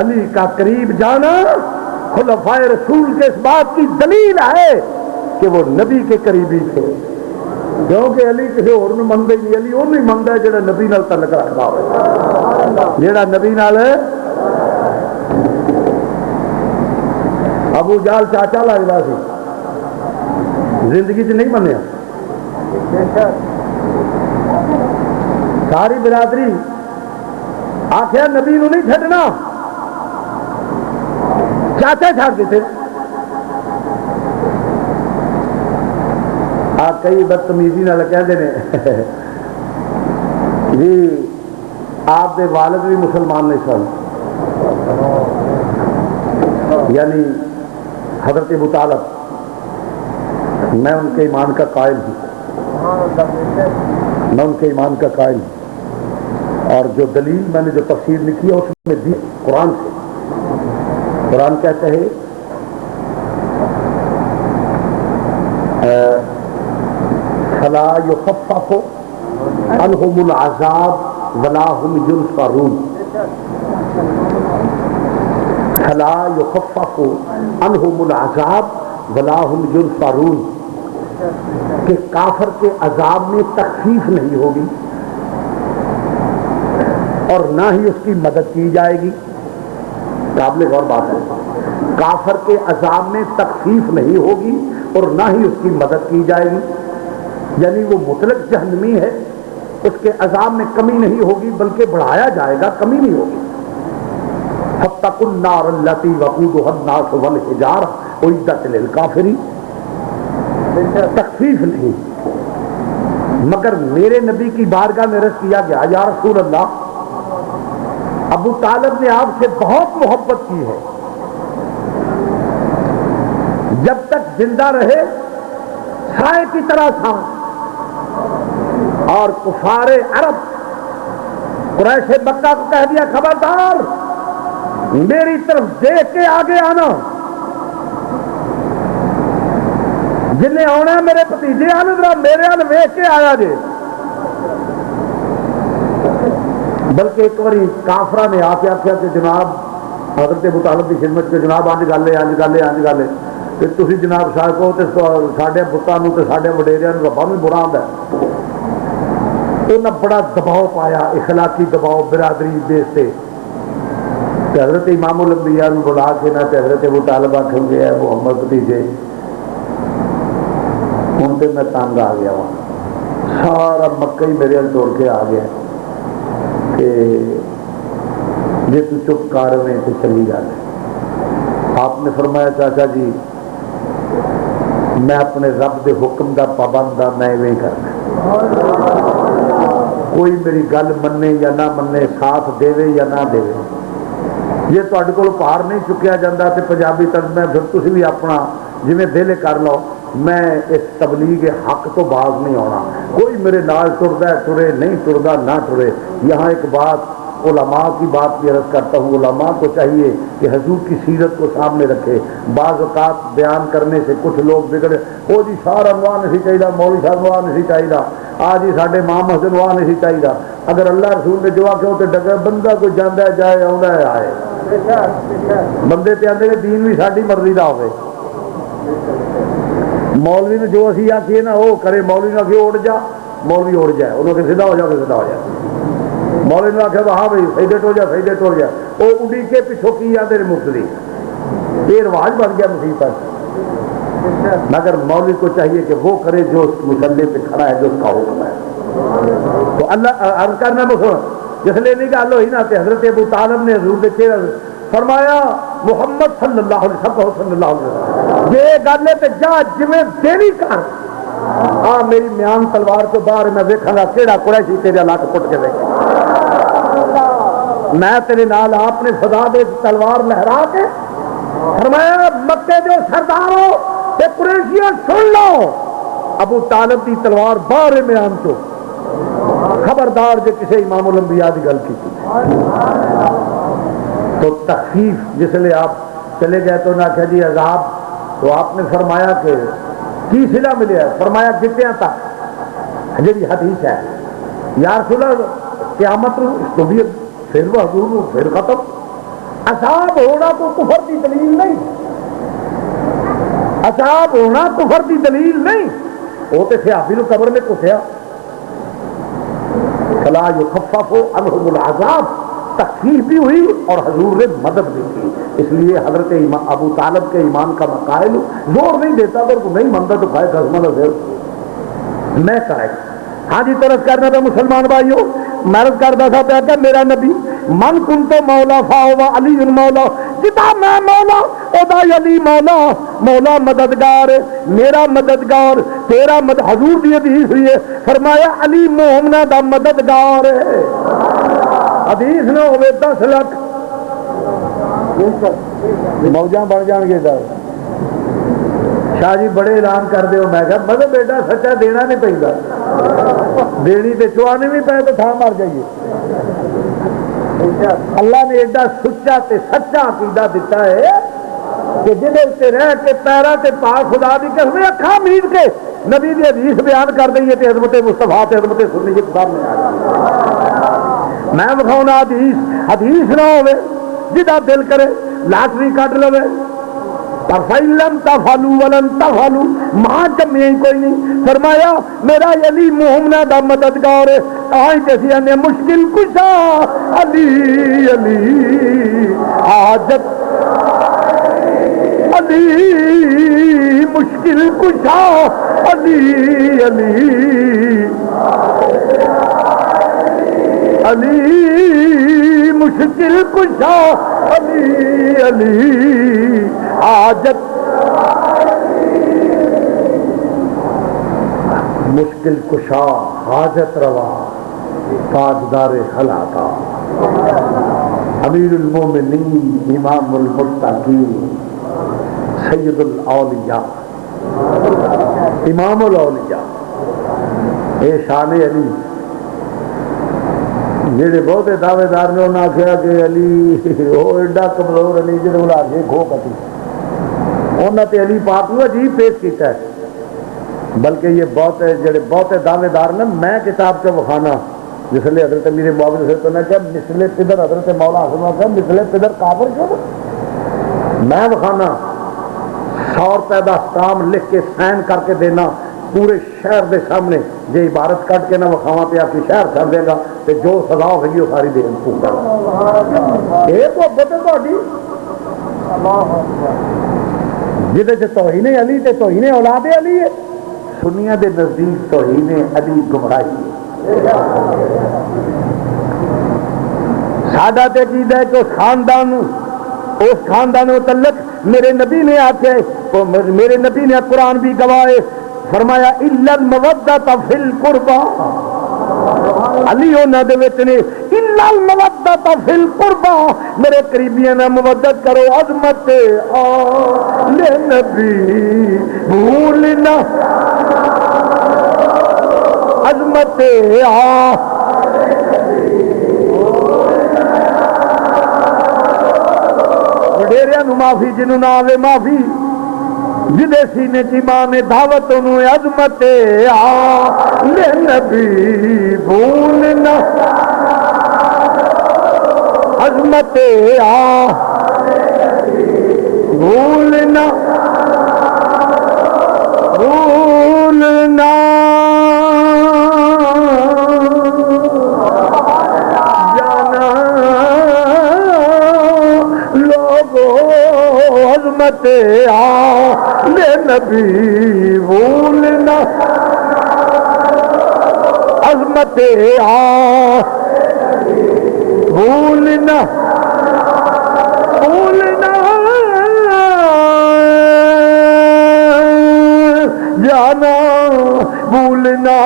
علی کا قریب جانا خلفائے رسول کے اس بات کی دلیل ہے کہ وہ نبی کے قریبی تھے، کیونکہ علی کسی اور نو منگے نہیں، علی وہ نہیں منگتا جڑا نبی نال تعلق رکھتا ہوئے، جڑا نبی نال۔ ابو جہل چاچا لگتا سی، زندگی چ نہیں منیا، ساری برادری آخیا نبی نو نہیں چھڈنا، چاچا چھڈ دیتے۔ کئی بدتمیزی نال کہندے نے جی آپ دے والد بھی مسلمان نہیں سن، یعنی حضرت ابو طالب، میں ان کے ایمان کا قائل ہوں، میں ان کے ایمان کا قائل ہوں، اور جو دلیل میں نے جو تفسیر لکھی ہے اس میں دی قرآن سے۔ قرآن کہتا ہے فلا يخفف عنهم العذاب ولا هم ينصرون، فلا يخفف عنهم العذاب ولا هم ينصرون، کہ کافر کے عذاب میں تخفیف نہیں ہوگی اور نہ ہی اس کی مدد کی جائے گی۔ قابل غور بات ہے، کافر کے عذاب میں تخفیف نہیں ہوگی اور نہ ہی اس کی مدد کی جائے گی، یعنی وہ مطلق جہنمی ہے، اس کے عذاب میں کمی نہیں ہوگی بلکہ بڑھایا جائے گا، کمی نہیں ہوگی۔ فاتقوا النار التي وقودها الناس والحجارة اعدت للكافرين، تخفیف نہیں، مگر میرے نبی کی بارگاہ میں عرض کیا گیا یا رسول اللہ، ابو طالب نے آپ سے بہت محبت کی ہے، جب تک زندہ رہے سائے کی طرح تھا، اور کفار عرب قریش مکہ کو کہہ دیا خبردار میری طرف دیکھ کے آگے آنا، جنہیں آنا میرے بھتیجے آنے ذرا میرے آل ویکھ کے آیا جے۔ بلکہ ایک بار کافرہ نے آ کے آخیا کہ جناب حضرت ابو طالب کی خدمت کے جناب آج گل ہے کہ تسی جناب صاحب کو تے ساڈے بتاں نوں تے ساڈے وڈیریاں نوں رباں نوں برا ہوندا ہے۔ انہاں بڑا دباؤ پایا، اخلاقی دباؤ برادری بیس تے، حضرت امام الانبیاء نوں بلا کے نہ حضرت ابو طالب آکھن گے محمد بھتیجے ہن تے میں تنگ آ گیا ہوں، سارا مکہ ہی میرے توڑ کے آ گیا کہ جی تو چپ کر رہے تو چلی جا رہے۔ آپ نے فرمایا چاچا جی میں اپنے رب دے حکم دا پابند ہاں، میں ایویں کرنا، کوئی میری گل منے یا نہ منے، ساتھ دے یا نہ دے، جی تہاڈے کول پار نہیں چکیا جاتا تو پنجابی ترجمہ پھر تسی بھی اپنا جویں دل کر لو، میں اس تبلیغ حق تو باز نہیں ہونا، کوئی میرے نال ٹردا ہے ٹرے، نہیں ٹردا نہ ٹرے۔ یہاں ایک بات علماء کی بات بھی عرض کرتا ہوں، علماء کو چاہیے کہ حضور کی سیرت کو سامنے رکھے۔ بعض اوقات بیان کرنے سے کچھ لوگ بگڑے، وہ جی سارا نواں نہیں چاہیے، مولوی صاحب نواں نہیں چاہیے، آج جی ساڈے ماں مسجد نواں نہیں چاہیے۔ اگر اللہ رسول نے جو آخیا تو ڈگر بندہ کوئی جانا ہے جائے، آؤں ہے آئے، بندے تے آندے نے دین بھی ساری مرضی کا ہوئے۔ مولوی نے جو اسی آخیے نا وہ کرے، مولوی نے آخیا اڑ جا، مولوی اڑ جائے، انہوں نے سیدھا ہو جا کے سیدھا ہو جائے۔ مولوی نے آخیا ہاں بھائی سیدھے ٹر جا، سیدھے ٹر جا، وہ اڈی کے پیچھوں کی آتے مفتی، یہ رواج بن گیا مصیبت۔ مگر مولوی کو چاہیے کہ وہ کرے جو اس مسلح پہ کھڑا ہے، جو اس کا حکم ہے۔ تو اللہ عرض کرنا جس لیے نہیں گل ہوئی نا، حضرت ابو طالب نے حضور کے فرمایا محمد صلی اللہ علیہ وسلم یہ گل ہے جا جویں دینی کر، میری میان تلوار تو باہر میں دیکھا گا کہڑا قریشی تیرے لک پٹ کے دیکھے، میں تیرے نال آپ نے فضا دے تلوار لہرا کے فرمایا مکے جو سردارو تے قریشیوں سن لو، ابو طالب کی تلوار باہر میان چو، خبردار جو کسی امام الانبیاء کی گل کی۔ تو تخفیف جس لئے آپ چلے گئے تو نہ کہا جی عذاب، تو آپ نے فرمایا کہ کی صلہ ملے ہے، فرمایا گٹیاں تک، جی حدیث ہے یا رسول اللہ قیامت تو بھی پھر وہ حضور پھر ختم، عذاب ہونا تو کفر کی دلیل نہیں، عذاب ہونا کفر کی دلیل نہیں، وہ تو صحابی نو قبر میں کٹیا، فلا یخفف عنہم العذاب، تخفیف بھی ہوئی اور حضور نے مدد بھی کی۔ اس لیے حضرت ابو طالب کے ایمان کا مقائل زور نہیں دیتا، اگر کو نہیں مانتا تو کھائے خزمہ پھر میں کرے۔ ہاں جی طرف کرنا تھا مسلمان بھائیوں، مرض کرتا تھا پیا کہ میرا نبی من کن تو مولا فاہو علی مولا، جتا میں مولا ادا علی مولا، مولا مددگار میرا مددگار تیرا حضور دی حدیث ہوئی ہے، فرمایا علی مومنا دا مددگار ہے، حدیث نہ ہوئے 10 لاکھ موجاں بن جان گے شاہ جی بڑے اعلان کر دیو میں کہا مطلب بیٹا سچا دینا نہیں پہنتا دینی تے چوانے بھی پہ تو تھا مر جائیے اللہ نے ایڈا سچا تے سچا عقیدہ دیتا ہے کہ جنہیں رہ کے پیرا تے پاک خدا دی قسم اکھاں مید کے نبی دی حدیث بیان کر دئیے تے عظمت مصطفیٰ تے عظمت سنیت سامنے آ جائے میں بکھاؤنا حدیث نہ ہوئے جدا دل کرے لاٹری کٹ لو فَإِلَّمْ تَفْعَلُوا وَلَن تَفْعَلُوا ماں جمعی کوئی نہیں فرمایا میرا علی محمد دا مددگار ہے آئی جیسی انہیں مشکل کشا علی علی حاجت علی مشکل کشا علی علی علی مشکل کشا علی علی حاجت مشکل کشا حاجت روا تاجدار خلاقہ امیر المومنین امام المتقین سید الاولیاء امام الاولیاء اے شان علی جڑے بہتے دعوے دار نے انہوں نے آخیا کہ علی وہ ایڈا کمزور علی جی بلا کے کھو کٹی انہوں نے علی پاک کو عجیب پیش کیتا ہے بلکہ یہ بہتے دعوے دار نے میں کتاب کے بخانا مثل حضرت میرے معاویہ سے تو نے کہا مثل پدر حضرت مولا حسن نے کہا مثل پدر کافر کیوں میں بخانا 100 روپے کا کام لکھ کے سائن کر کے دینا پورے شہر دے سامنے جے عبارت کٹ کے نہ وکھاواں پہ آپ کی شہر کر دے گا تو جو سزا ہوگی وہ ساری دین پوکھا یہ محبت ہے تہاڈی جہدے چ توہین علی تے توہین اولاد علی ہے سنیاں دے نزدیک توہین علی گمراہی ہے سادہ تے عقیدہ ہے کہ اس خاندان متعلق میرے نبی نے آتے میرے نبی نے قرآن بھی گواہ فرمایا الا المودۃ فی القربى علی ہونا دے وچ نے الا المودۃ فی القربى میرے قریبیاں نال مودت کرو عظمت آل نبی بھولنا عظمت وڈیریاں نو معافی جنوں نہ آوے معافی جدے سینے کی ماں نے دعوت انہوں عظمت آل نبی بھولنا عظمت بھولنا بھولنا جانا لوگو عظمت آل نبی بھولنا عظمت بھولنا بھولنا جانا بھولنا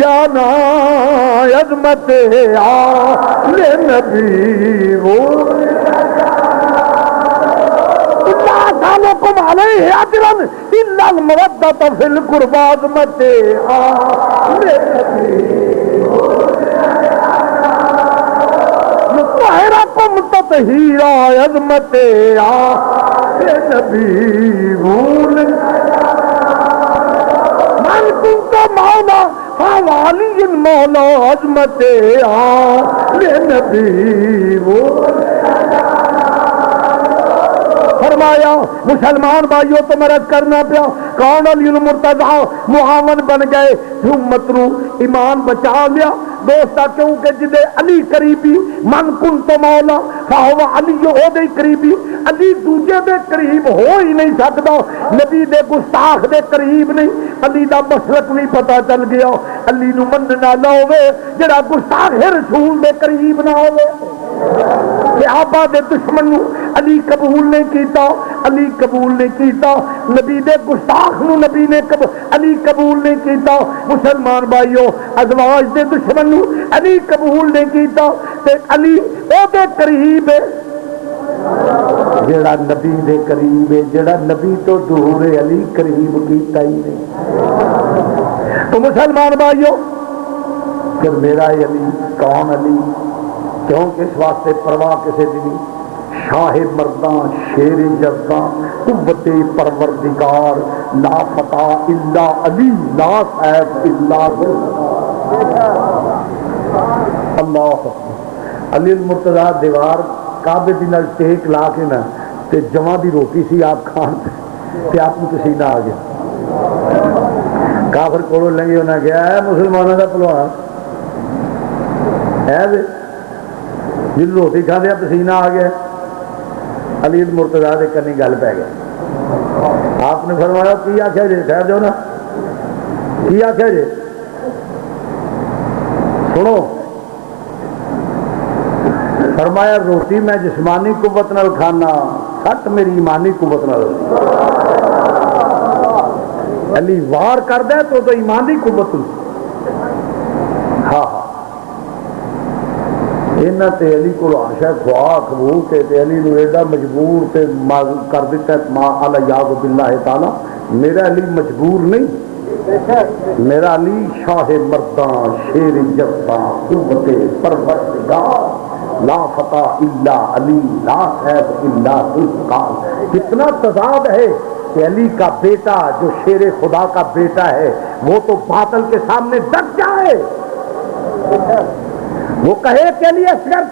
جانا عظمت آل نبی بھولنا لكم عليه اجرا الا المودة في القربى عظمت طاهركم تطهيرا عظمت نبی بھول من كنت مولا فوالي المولى عظمت نبی بھول فرمایا مسلمان بھائیوں تو مرد کرنا پیا کون علی المرتضی معاون بن گئے امت نو ایمان بچا لیا دوستا کیونکہ جدے علی قریبی من کن تو مولا فہو علی ہو دے قریبی علی دوجے دے قریب ہو ہی نہیں سکتا نبی دے گستاخ دے قریب نہیں علی دا مسلک بھی پتا چل گیا علی نو مننا نہ ہوئے جڑا گستاخ رسول دے قریب نہ ہوئے صحابہ دے دشمن نو علی قبول نہیں کیتا، علی قبول نہیں کیتا، نبی دے گستاخ نو نبی نے علی قبول نہیں کیتا، مسلمان بھائیو ازواج دے دشمن نو علی قبول نہیں کیتا، تے علی او دے قریب ہے جڑا نبی دے قریب ہے، جڑا نبی تو دور ہے علی قریب کیتا ہی نہیں۔ تو مسلمان بھائیو پھر میرا علی کون علی؟ کیونکہ اس واسطے پرواہ کسی دی نہیں، شاہ مرداں شیر جزاں قوت پروردگار، لا فتح الا علی لا سیف الا اللہ۔ علی المرتضیٰ دیوار کعبے دی نال ٹیک لا کے نا تے جمع دی روٹی سی آپ کھان تے آپ کو پسینہ آ گیا، کافر کولوں لنگے انہاں گیا ہے مسلمانوں دا پہلوان ہے جن روٹی کھانے پسینہ آ گیا، علی المرتضیٰ دے کنی گل پہ گیا، آپ نے فرمایا کی آخیا جی؟ ٹھہر جاؤ نا، کی آخیا جی؟ سنو، فرمایا روٹی میں جسمانی قوت نال کھانا، سٹ میری ایمانی قوت نال۔ علی وار کر دے تو ایمانی قوت، ہاں ہاں یہاں تے علی کو آشا خواہ کھبو کے تے علی نو ایڈا مجبور تے کر دیتا ہے ما علیہ باللہ تعالی۔ میرا علی مجبور نہیں، میرا علی شاہ مرداں شیر جزاں قوت پروردگار، لا فتح الا علی لا سیف الا ذوالفقار۔ کتنا تضاد ہے کہ علی کا بیٹا جو شیر خدا کا بیٹا ہے وہ تو باطل کے سامنے ڈٹ جائے، وہ کہے کہ علی اصغر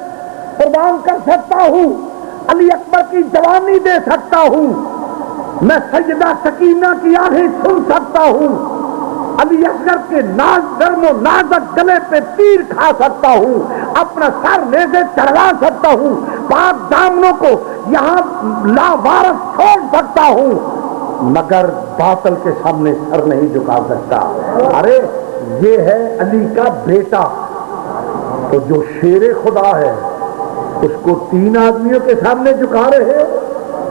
قربان کر سکتا ہوں، علی اکبر کی جوانی دے سکتا ہوں، میں سیدہ سکینہ کی آنکھیں سن سکتا ہوں، علی اصغر کے نرم و نازک گلے پہ تیر کھا سکتا ہوں، اپنا سر نیزے چڑھا سکتا ہوں، پاک دامنوں کو یہاں لاوارث چھوڑ سکتا ہوں، مگر باطل کے سامنے سر نہیں جھکا سکتا۔ ارے یہ ہے علی کا بیٹا، تو جو شیر خدا ہے اس کو تین آدمیوں کے سامنے جھکا رہے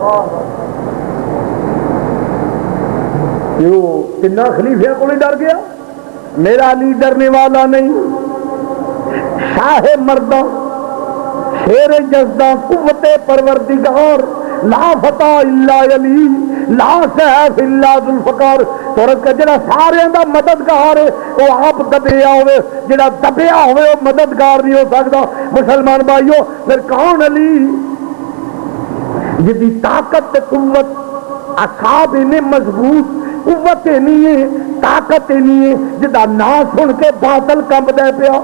ہو، کیوں تین خلیفے کو نہیں ڈر گیا؟ میرا علی ڈرنے والا نہیں، شاہ مرداں شیر جزاں قوت پروردگار، لا فتح الا علی لا سیف الا ذوالفقار۔ تو جڑا سارے دا مددگار ہے وہ آپ دبیا ہوئے، جڑا دبیا ہوئے وہ مددگار نہیں ہو سکتا۔ مسلمان بھائیو پھر کون علی؟ جدی طاقت تے قوت اصحاب نے مضبوط، قوت نہیں ہے، طاقت نہیں ہے، جدا نا سن کے باطل کمب دے پیا۔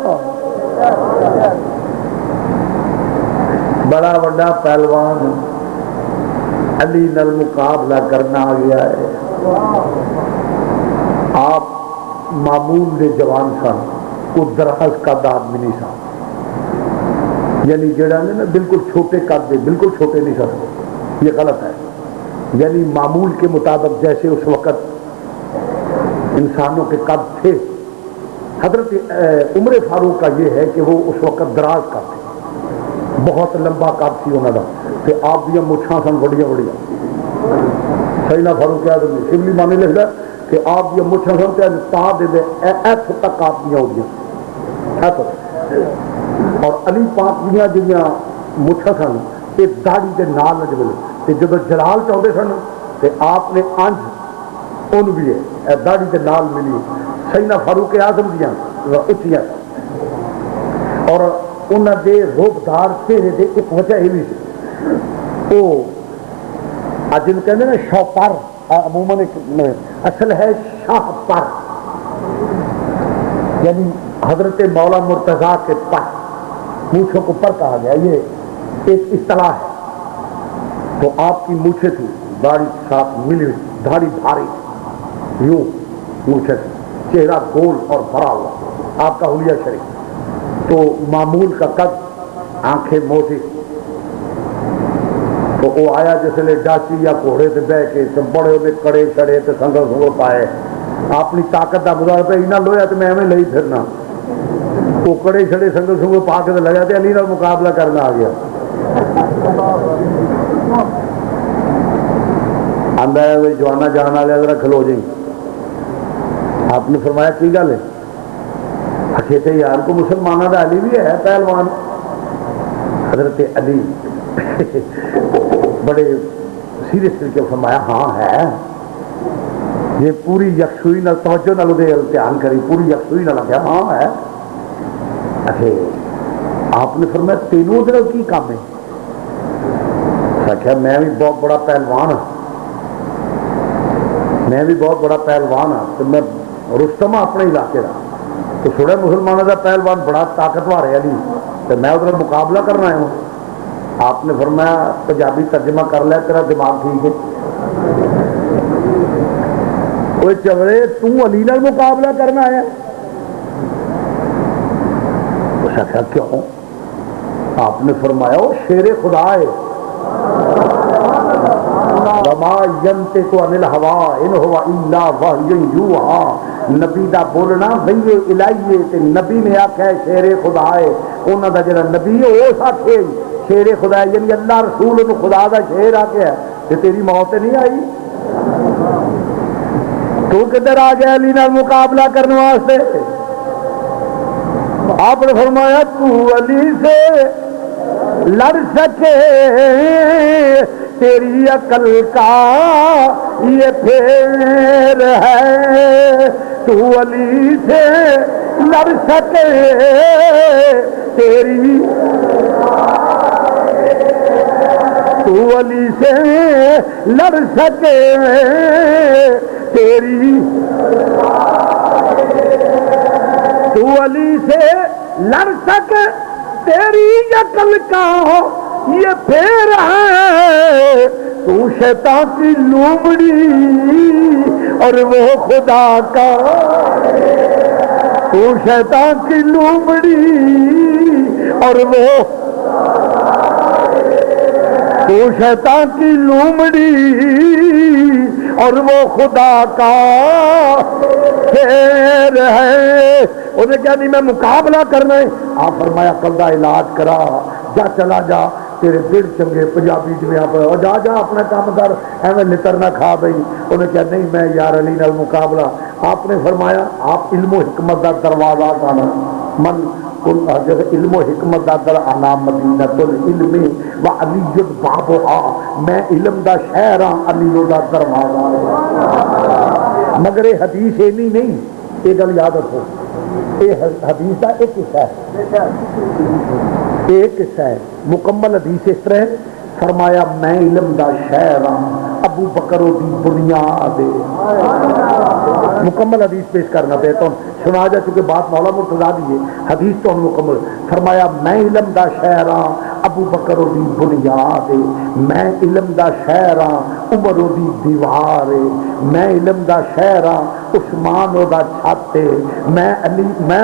بڑا بڑا پہلوان علی نال مقابلہ کرنا آ گیا ہے۔ آپ معمول دے جوان سن، کو دراز قد آدمی نہیں سن، یعنی جڑا نا بالکل چھوٹے قد دے، بالکل چھوٹے نہیں سن، یہ غلط ہے۔ یعنی معمول کے مطابق جیسے اس وقت انسانوں کے قد تھے، حضرت عمر فاروق کا یہ ہے کہ وہ اس وقت دراز کا تھے، بہت لمبا قد سی انہوں کا، کہ آپ دیا مچھاں سن بڑیاں بڑیاں۔ سیدنا فاروق اعظم نے شبلی مانی لکھتا کہ آپ دیا مچھاں سن تے تا دے دے ایتھ تک آپ دیا ہو گیا، اور علی پاک دیا جنیاں مچھاں سن یہ داڑھی کے نال نہ جملے، کہ جب جلال چاہتے سن تو آپ نے انج ان بھی ہے داڑھی کے نال ملی۔ سیدنا فاروق اعظم دیا اچھیاں اور انہوں دے روبدار چہرے دے ایک وجہ یہ بھی سی، وہ جن کہتے ہیں نا شوپر، عموماً اصل ہے شاہ پر، یعنی حضرت مولا مرتضیٰ کے پر، مونچھوں کو پر کہا گیا، یہ ایک اصطلاح ہے۔ تو آپ کی مونچھیں تھی، داڑھی ساتھ ملی ہوئی، داڑھی بھاری، یوں مونچھیں تھی، چہرہ گول اور بھرا ہوا، آپ کا حلیہ شریف، تو معمول کا قد، آنکھیں موٹی۔ تو وہ آیا جس لئے ڈاچی یا گھوڑے سے بہ کے بڑے ہوئے کڑے چڑے تو سنگل سنگل پائے، اپنی طاقت کا مظاہرہ پہ اینا لویا تو میں ہمیں لئی پھرنا، وہ کڑے چڑے سنگل سنگل پا کے لگا تے علی نال مقابلہ کرنا آ گیا۔ آندا ہے وہ جوانا جان والے ذرا کھلو جی. آپ نے فرمایا کی گل ہے؟ آخے تے یار کو مسلمانوں کا علی بھی ہے پہلوان. حضرت علی بڑے سیریس طریقے فرمایا ہاں ہے. یہ پوری یکسوئی نال توجہ نال دھیان کری, پوری یکسوئی نال آخیا ہاں ہے. آخے آپ نے فرمایا تینوں ادھر کی کام ہے؟ آخیا میں بھی بہت بڑا پہلوان ہاں, میں بھی بہت بڑا پہلوان ہاں, تو میں رستم ہاں اپنے علاقے کا. تو سنیا مسلمانوں کا پہلوان بڑا طاقتور ہے علی, تو میں ادھر مقابلہ کرنا آیا ہوں. آپ نے فرمایا پنجابی ترجمہ کر لیا, تیرا دماغ ٹھیک ہے؟ کوئی چورے تو علی نال مقابلہ کرنا آیا؟ اس نے کہا کیوں؟ آپ نے فرمایا وہ شیر خدا ہے, وما ينطق عن الهوى ان هو الا وحی یوحی. نبی دا بولنا وحی الہی ہے, تے نبی نے آکھیا ہے شیر خدا ہے. انہاں دا جڑا نبی ہے اس آکھے شیر خدا ہے, یعنی اللہ رسول نو خدا دا شیر آکھیا ہے. تے تیری موت نہیں آئی, تو کدھر آ گیا علی نال مقابلہ کرنے واسطے؟ آپ نے فرمایا تو علی سے لڑ سکے تیری عقل کا یہ پھیر ہے. تو علی سے لڑ سکے تیری, تو علی سے لڑ سکے تیری, تو علی سے لڑ سکے تیری عقل کا یہ پھیر ہے. تو شیطان کی لومڑی اور وہ خدا کا, تو شیطان کی لومڑی اور وہ, تو شیطان کی لومڑی اور وہ خدا کا پھیر ہے. انہیں کہا نہیں میں مقابلہ کرنا ہے. آپ فرمایا کل دا علاج کرا, جا چلا جا, تیرے دل چنگے پنجابی جی آپ جا جا اپنا کام کر, ایویں لتر نہ کھا بھائی. انہیں کہا نہیں میں یار علی نال مقابلہ. آپ نے فرمایا آپ علم و حکمت دا دروازہ کھانا من جیسے علم و حکمت دا در آنا مدینۃ العلم و علی بابها, میں علم دا شہر ہاں, علی دا دروازہ. مگر یہ حدیث اینی نہیں, یہ گل یاد رکھو, یہ حدیث کا ایک حصہ ہے, ایک حصہ ہے. مکمل حدیث اس طرح فرمایا میں علم دا شہر ہاں, ابو بکر دی بنیاد. مکمل حدیث پیش کرنا پہ تو سنا جا, چونکہ بات مولا مرتضیٰ دی ہے, حدیث تو مکمل. فرمایا میں علم دا شہر ہاں, ابو بکر دی بنیاد. میں علم دا شہر ہاں, عمر دی دیوار. میں علم دا شہر ہاں, عثمان دا چھت. میں علی, میں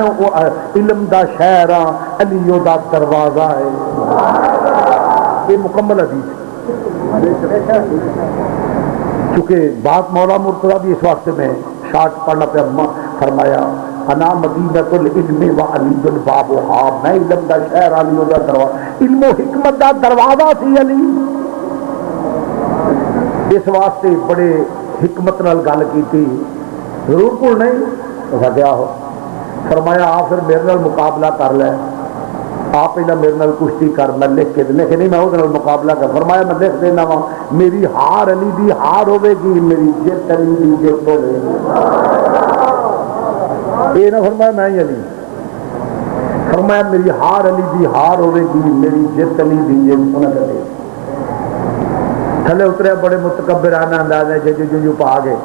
علم دا شہر ہاں, علی دا دروازہ ہے. یہ مکمل حدیث. چونکہ بات مولا مرتضیٰ بھی اس واسطے میں شارٹ پڑھنا پہ فرمایا انا مدینۃ العلم و علی بابها, میں علم دا شہر, علی دا دروازہ. علم و حکمت دا دروازہ سی علی. اس واسطے بڑے حکمت نال گل کی, ضرور بھول نہیں گیا ہو. فرمایا آپ پھر میرے نال مقابلہ کر لے, آپ پہلے میرے نال کشتی کر, میں لکھ کے لکھ نہیں میں وہ مقابلہ کر. فرمایا میں لکھ دینا وا, میری ہار علی دی ہار ہوے گی, میری جت علی دی جت ہوے گی. یہ نہ فرمایا میں ہی علی, فرمایا میری ہار علی دی ہار ہوے گی, میری جت علی دی جت. انہاں کہتے تھلے اترے بڑے متکبرانہ انداز ہے جو جو پا گئے.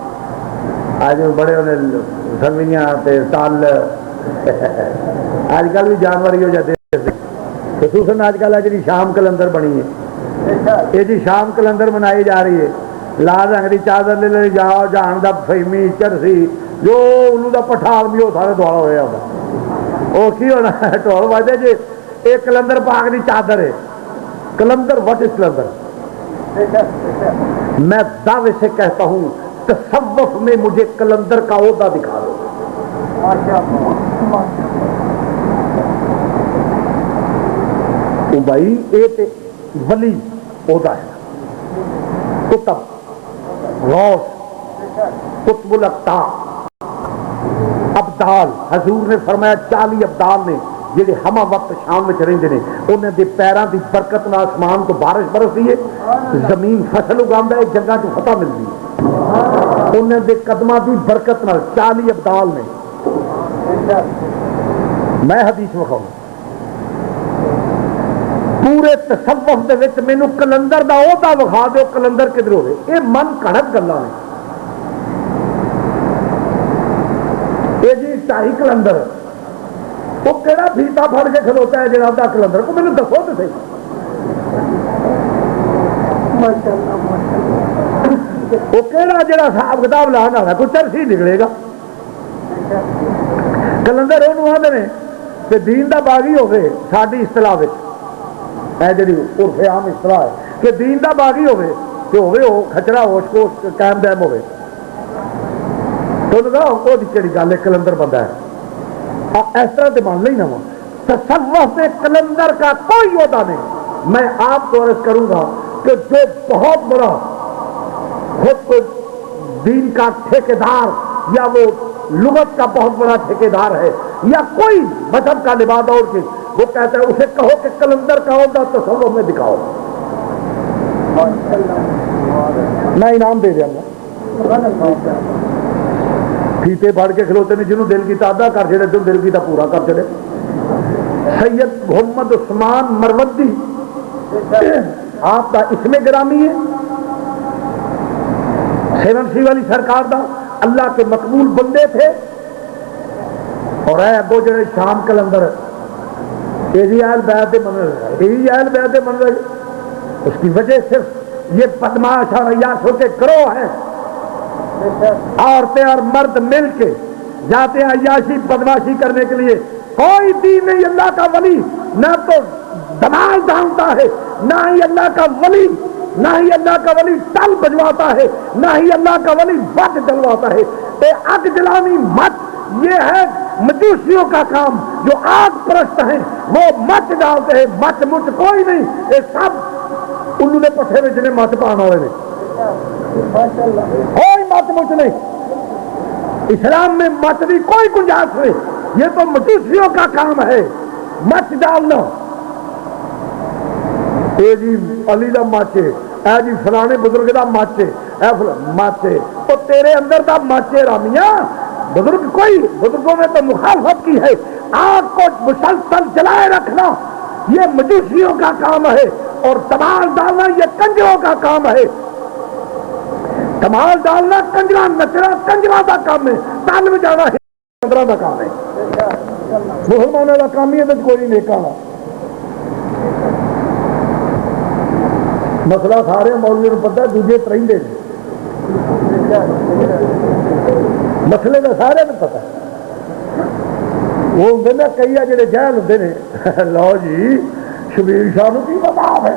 آج بڑے انہیں سنگیاں تے تال آج کل بھی جانور ہی ہو جاتے, خصوصاً آج کل جی شام کلندر بنی ہے, یہ جی شام کلندر منائی جا رہی ہے. لال رنگ کی چادر لے لے جاؤ, جان دا فہمی چرسی جو انہوں دا پٹھال بھی وہ سارے دوڑا ہوا ہوتا. وہ کی ہونا ٹول بجے جی ایک کلندر پاک کی چادر ہے. کلندر وٹ از کلندر؟ میں دعوے سے کہتا ہوں تصوف میں مجھے کلندر کا عہدہ دکھا دو. بھائی ایک ولی عہدہ ہے, قطب غوث قطب الاقطاب ابدال حضور نے فرمایا 40 ابدال نے جہے ہما وقت شام میں رہندے نے انہاں دے پیراں دی برکت نال آسمان تو بارش برسدی ہے زمین فصل اگاندا ہے جنگاں تو فتح ملدی ہے انہاں دے قدماں دی برکت نال 40 ابدال نے میں حدیث وکھاؤں پورے تصوف دے وچ مینوں کلندر دا عہدہ وکھا دیو کلندر کدھر ہوے یہ من گھڑت گلاں نے یہ جی شاہی کلندر وہ کہڑا فیتا پھڑ کے کھلوتا ہے جناب دا کلندر کو مینوں دسو تو صحیح وہ کہڑا جڑا حساب کتاب لانا والا کوئی چرسی نکلے گا کلندر انہوں آدھے نے کہ دین دا باغی ہوگے ساری اصطلاح ہے جی عرف عام اصطلاح ہے کہ دین دا باغی ہوگے کہ ہوگے وہ کھچڑا ہوش کو قائم دائم ہوگے تو وہ کہڑی گل ہے کلندر بندہ ہے اس طرح سے مان لیں نا وہ تصوف سے کلندر کا کوئی عہدہ نہیں میں آپ کو عرض کروں گا کہ جو بہت بڑا خود کو دین کا ٹھیکیدار یا وہ لغت کا بہت بڑا ٹھیکیدار ہے یا کوئی مذہب کا لباس اور کے وہ کہتا ہے اسے کہو کہ کلندر کا عہدہ تصوف میں دکھاؤ میں انعام دے دیا گا فیتے پھڑ کے کھلوتے نے جنہوں دل کی ادا کر چڑے جو دل کی پورا کر چڑے سید محمد عثمان مروردی آپ کا اسم گرامی ہے سیون سی والی سرکار دا اللہ کے مقبول بندے تھے اور اے ابو جڑے شام کلندر یہی اہل بیت من رہے یہی اہل بیت من رہے اس کی وجہ صرف یہ بدماش اور عیاشوں کے گروہ ہیں عورتیں اور مرد مل کے جاتے ہیں عیاشی بدماشی کرنے کے لیے کوئی دین نہیں اللہ کا ولی نہ تو دمال ڈالتا ہے نہ ہی اللہ کا ولی نہ ہی اللہ کا ولی ٹل بجواتا ہے نہ ہی اللہ کا ولی بت جلواتا ہے آگ جلانی مت یہ ہے مجوسیوں کا کام جو آگ پرست ہیں وہ مت ڈالتے ہیں مت مچ کوئی نہیں یہ سب الو نے پٹھے میں جنہیں مت پانا والے کوئی مت مچ نہیں اسلام میں مت بھی کوئی گنجائش نہیں یہ تو مجوسیوں کا کام ہے مت ڈالنا اے جی علی دا ماچے اے جی فلانے بزرگ دا ماچے اے ماچے تو تیرے اندر دا ماچے رامیاں بزرگ کوئی بزرگوں نے تو مخالفت کی ہے آگ کو مسلسل جلائے رکھنا یہ مجوسیوں کا کام ہے اور تمال ڈالنا یہ کنجروں کا کام ہے تمال ڈالنا کنجرا نچنا کنجرا کا کام ہے تال میں جانا کنجرا کا کام ہے مسلمانوں کا کام ہی ہے کوئی نیکا مسئلہ سارے مولوی کو پتا دوجے ترہندے مسئلے کا سارے کو پتا وہ ہوں نا کئی آ جڑے جہل ہوں نے لو جی شبیر شاہ نو کی پتا ہے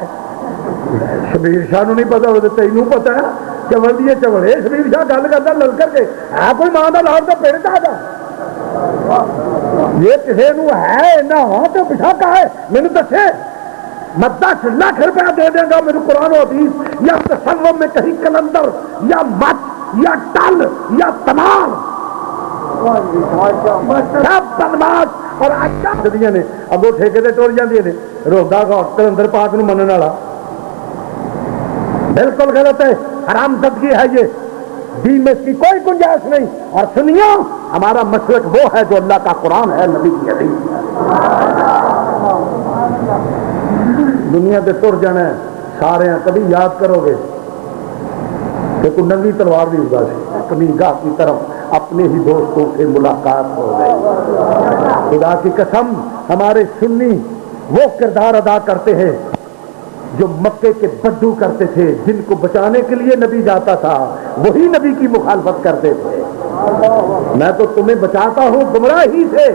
شبیر شاہ نو نہیں پتا وہ تینوں پتا ہے چوڑ دیے چوڑے شبیر شاہ گل کرتا للکر کے ہے کوئی ماں کا لال تو پیڑ کا یہ کسی نو ہے نہ تو پچھا کا ہے مینو دسے میں 10 لاکھ روپیہ دے دیں گا میرے قرآن و حدیث یا تصور میں کہیں کلندر یا مت یا ٹل یا تمام سب بدماش اور اچھا نے اگو ٹھیکے سے ٹر جاتی نے روزہ کا کلندر پاک نو منن والا بالکل غلط ہے حرام زدگی ہے یہ دین میں اس کی کوئی گنجائش نہیں اور سنیو ہمارا مسلک وہ ہے جو اللہ کا قرآن ہے نبی کی حدیث دنیا پہ تر جانا ہے سارے کبھی یاد کرو گے کہ کوئی ننگی تلوار بھی ہوگا اپنی گاہ کی طرف اپنے ہی دوستوں سے ملاقات ہو گئی خدا کی قسم ہمارے سنی وہ کردار ادا کرتے ہیں جو مکے کے بدو کرتے تھے جن کو بچانے کے لیے نبی جاتا تھا وہی نبی کی مخالفت کرتے تھے میں تو تمہیں بچاتا ہوں گمراہی سے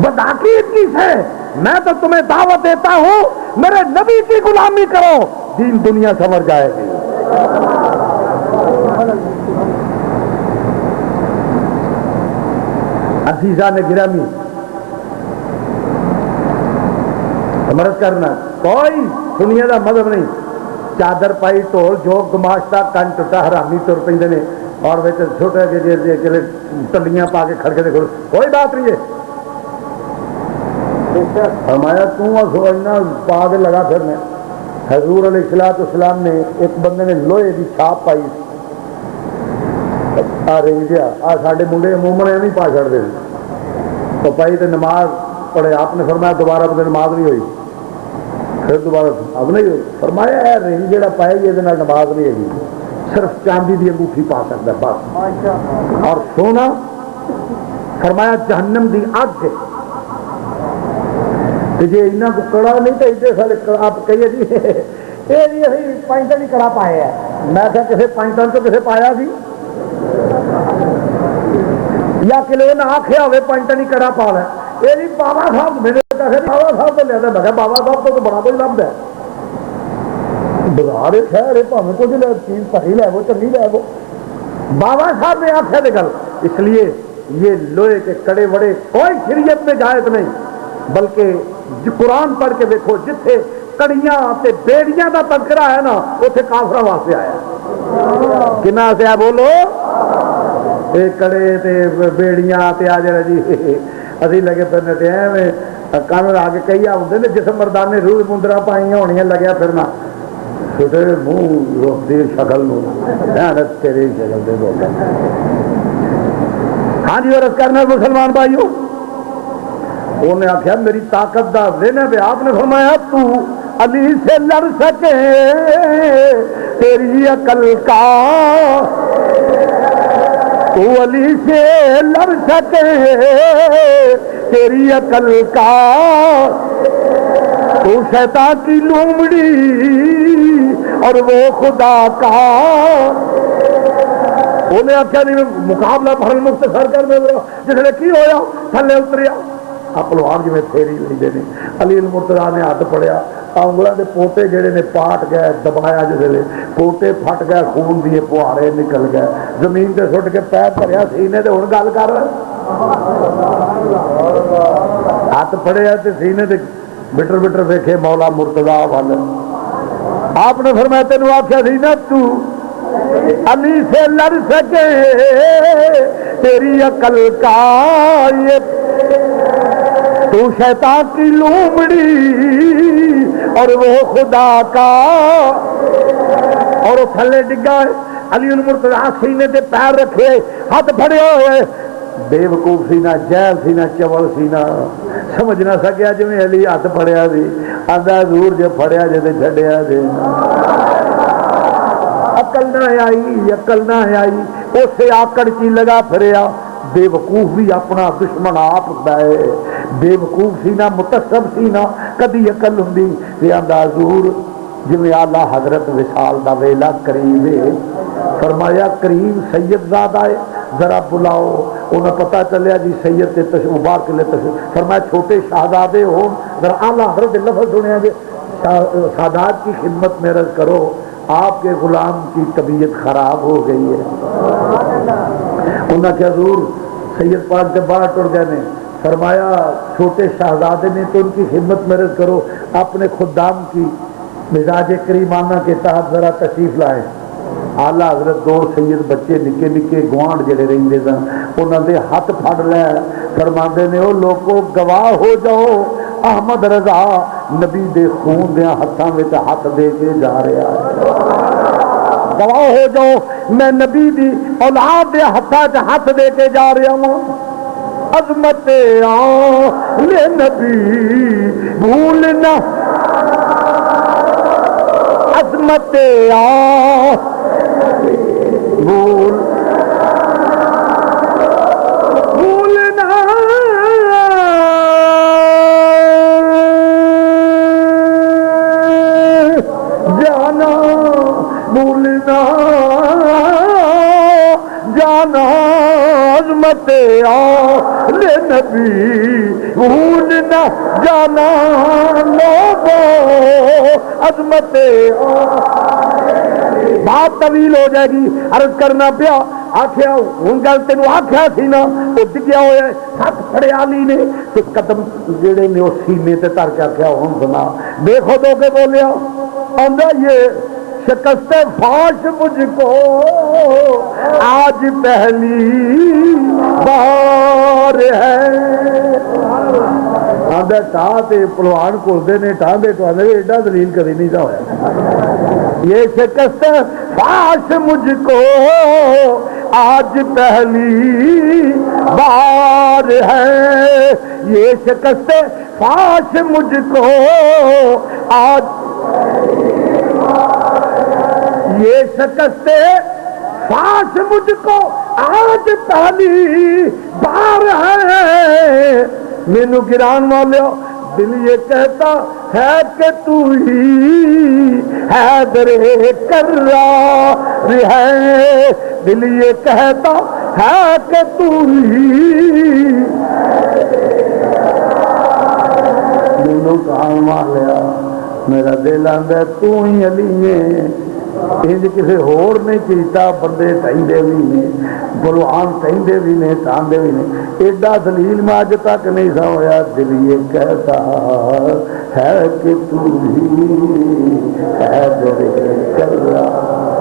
بدعقیدگی سے میں تو تمہیں دعوت دیتا ہوں میرے نبی کی غلامی کرو دین دنیا سنور جائے گی عزیزان گرامی مرد کرنا کوئی دنیا کا مذہب نہیں چادر پائی ٹول جو گماشتا کن ٹوٹا حرامی تر پہ نے اور چھوٹے ٹلیاں پا کے کھڑکے دیکھو کوئی بات نہیں ہے. فرمایا تو پا کے لگا پھرنا. حضور علیہ السلام نے ایک بندے نے لوہے کی چھاپ پائی سارے منڈے عموماً نہیں پا چڑھتے تو پائی تو نماز پڑھے. آپ نے فرمایا دوبارہ بدے نماز نہیں ہوئی. پھر دوبارہ اب نہیں ہوئی. فرمایا رنگ جہاں پائے گی یہ نماز نہیں ہوگی, صرف چاندی کی انگوٹھی پا سکتا بس. اور سونا فرمایا جہنم دی اگ ہے. جی اینا کو کڑا نہیں تو ایڈے سارے آپ کہیے جی یہ بھی ابھی 5 دن ہی کڑا پائے ہیں. میں کہ کسی 5 دن تو کسی پایا سی یا کلے نہ آخیا ہوئے 5 دن ہی کڑا پا لے. یہ بھی بابا صاحب میرے بابا صاحب تو لیا میں کہ بابا صاحب تو بڑا کوئی لبد ہے بازار شہر پاوے کچھ لے چیز پہی لے وہ چنگی لے وہ. بابا صاحب نے آخیا گل اس لیے یہ لوہے کے کڑے وڑے کوئی شریعت میں جائز نہیں, بلکہ قرآن پڑھ کے دیکھو جتھے کڑیاں تے بیڑیاں دا تذکرہ ہے نا اتنے کافراں واسطے آیا. کنا سے بولو یہ کڑے تے بیڑیاں تے آ جائے جی ابھی لگے پھرنے تے ایویں کان آ کے کئی آتے ہیں جس مردانے روح مندرا پائی ہونی لگیا پھرنا چھوٹے منہ روکتی شکل تیری شکل دے دو. ہاں جی عرض کرنا مسلمان بھائیو, انہیں آخیا میری طاقت دا دن ہے. آپ نے فرمایا تو علی سے لڑ سکے تیری عقل کا, تو علی سے لڑ سکے تیری عقل کا, تو شیطان کی لومڑی اور وہ خدا کا. انہیں آخیا نہیں مقابلہ بھرن مختصر کر دے جس نے کی ہویا تھلے اتریا پلوان جی پھیری لیندے نے. علی المرتضیٰ نے ہاتھ پڑیا انگلوں کے پوٹے جڑے نے پاٹ گئے دبایا جسے پوٹے پھٹ گئے خون دیے پوہارے نکل گئے زمین سے سٹ کے پیر دھریا سینے تے ہن گل کر ہاتھ پڑے تے سینے تے بٹر بٹر ویکھے مولا مرتضیٰ وال. آپ نے فرمایا تینوں آخیا سی نا تو علی سے لڑ سکے تیری عقل کا, یہ تو شیطان کی لومڑی اور وہ خدا کا. اور وہ تھلے ڈگا علی المرتضیٰ سینے تے پیر رکھے ہاتھ پھڑے ہوئے بے وقوف سی نہ جہل سی نہ چول سی نہ سمجھ نہ سکیا جی علی ہاتھ پھڑیا سی آدھا دور جو پھڑیا جی چھڈیا جی. عقل نہ آئی عقل نہ آئی اسے آکڑ کی لگا پھریا. بے وقوف بھی اپنا دشمن آپ ہے, بے وقوف سی نہ متصب سی نہ کدی عقل ہوں یہ حضور جی آلہ حضرت وصال دا ویلا قریب ہے. فرمایا کریم سید زادہ ہے ذرا بلاؤ. انہیں پتا چلیا جی سید تے مبارک لے تشریف. فرمایا چھوٹے شہزادے ہو ذرا آلہ حضرت لفظ سنیا جی سادات کی خدمت میں عرض کرو آپ کے غلام کی طبیعت خراب ہو گئی ہے. انہوں نے حضور سید پاک سے باہر ٹر گئے نے. فرمایا چھوٹے شہزادے نے تو ان کی خدمت میں عرض کرو اپنے خدام کی مزاج کریمانہ کے تحت ذرا تشریف لائے. آلہ حضرت دو سید بچے نکے نکے گوانڈ جڑے رہتے سن انہوں نے ہاتھ پھڑ لے فرماندے نے وہ لوگوں گواہ ہو جاؤ احمد رضا نبی دے خون دیا ہاتھوں میں ہاتھ دے کے جا رہا ہے. گواہ ہو جاؤ میں نبی دی اولاد دے ہاتھوں ہاتھ دے کے جا رہا ہوں. عظمت آلِ نبی بھولنا عظمت بھولنا جانا بھولنا جانا عظمت آلِ نبی بھولنا جانا لوگوں عظمت بات طویل ہو جائے گی عرض کرنا پیا. آخیا ہوں گل تین آخیا سی نا وہ ڈگیا ہوا ہاتھ پھڑے علی نے تو قدم جڑے نے وہ سینے تے تر کے آخیا ہوں سنا دیکھو دو کے بولیا آندا یہ شکست فاش مجھ کو آج پہلی بار ہے۔ آدھا ٹاہ تے پلوان کھلتے نے ٹاہ دے تو آدھے ایڈا دلیل کبھی نہیں تھا ہوا۔ یہ شکست فاش مجھ کو آج پہلی بار ہے، یہ شکست فاش مجھ کو آج، یہ شکست فاش مجھ کو آج پہلی بار ہے۔ مینو گران والو دل یہ کہتا ہے کہ تو ہی حیدر کرار ہے، دل یہ کہتا ہے کہ تو ہی دونوں کام مالیا میرا دل آندا تو ہی علی ہے، انج کسی ہور نے کیتا، بندے کہندے بھی نے، بلوان کہندے بھی نے، کہندے بھی نے، ایڈا دلیل میں اج تک نہیں سا ہویا۔ دل یہ کہتا ہے کہ تو ہی حیدر کرار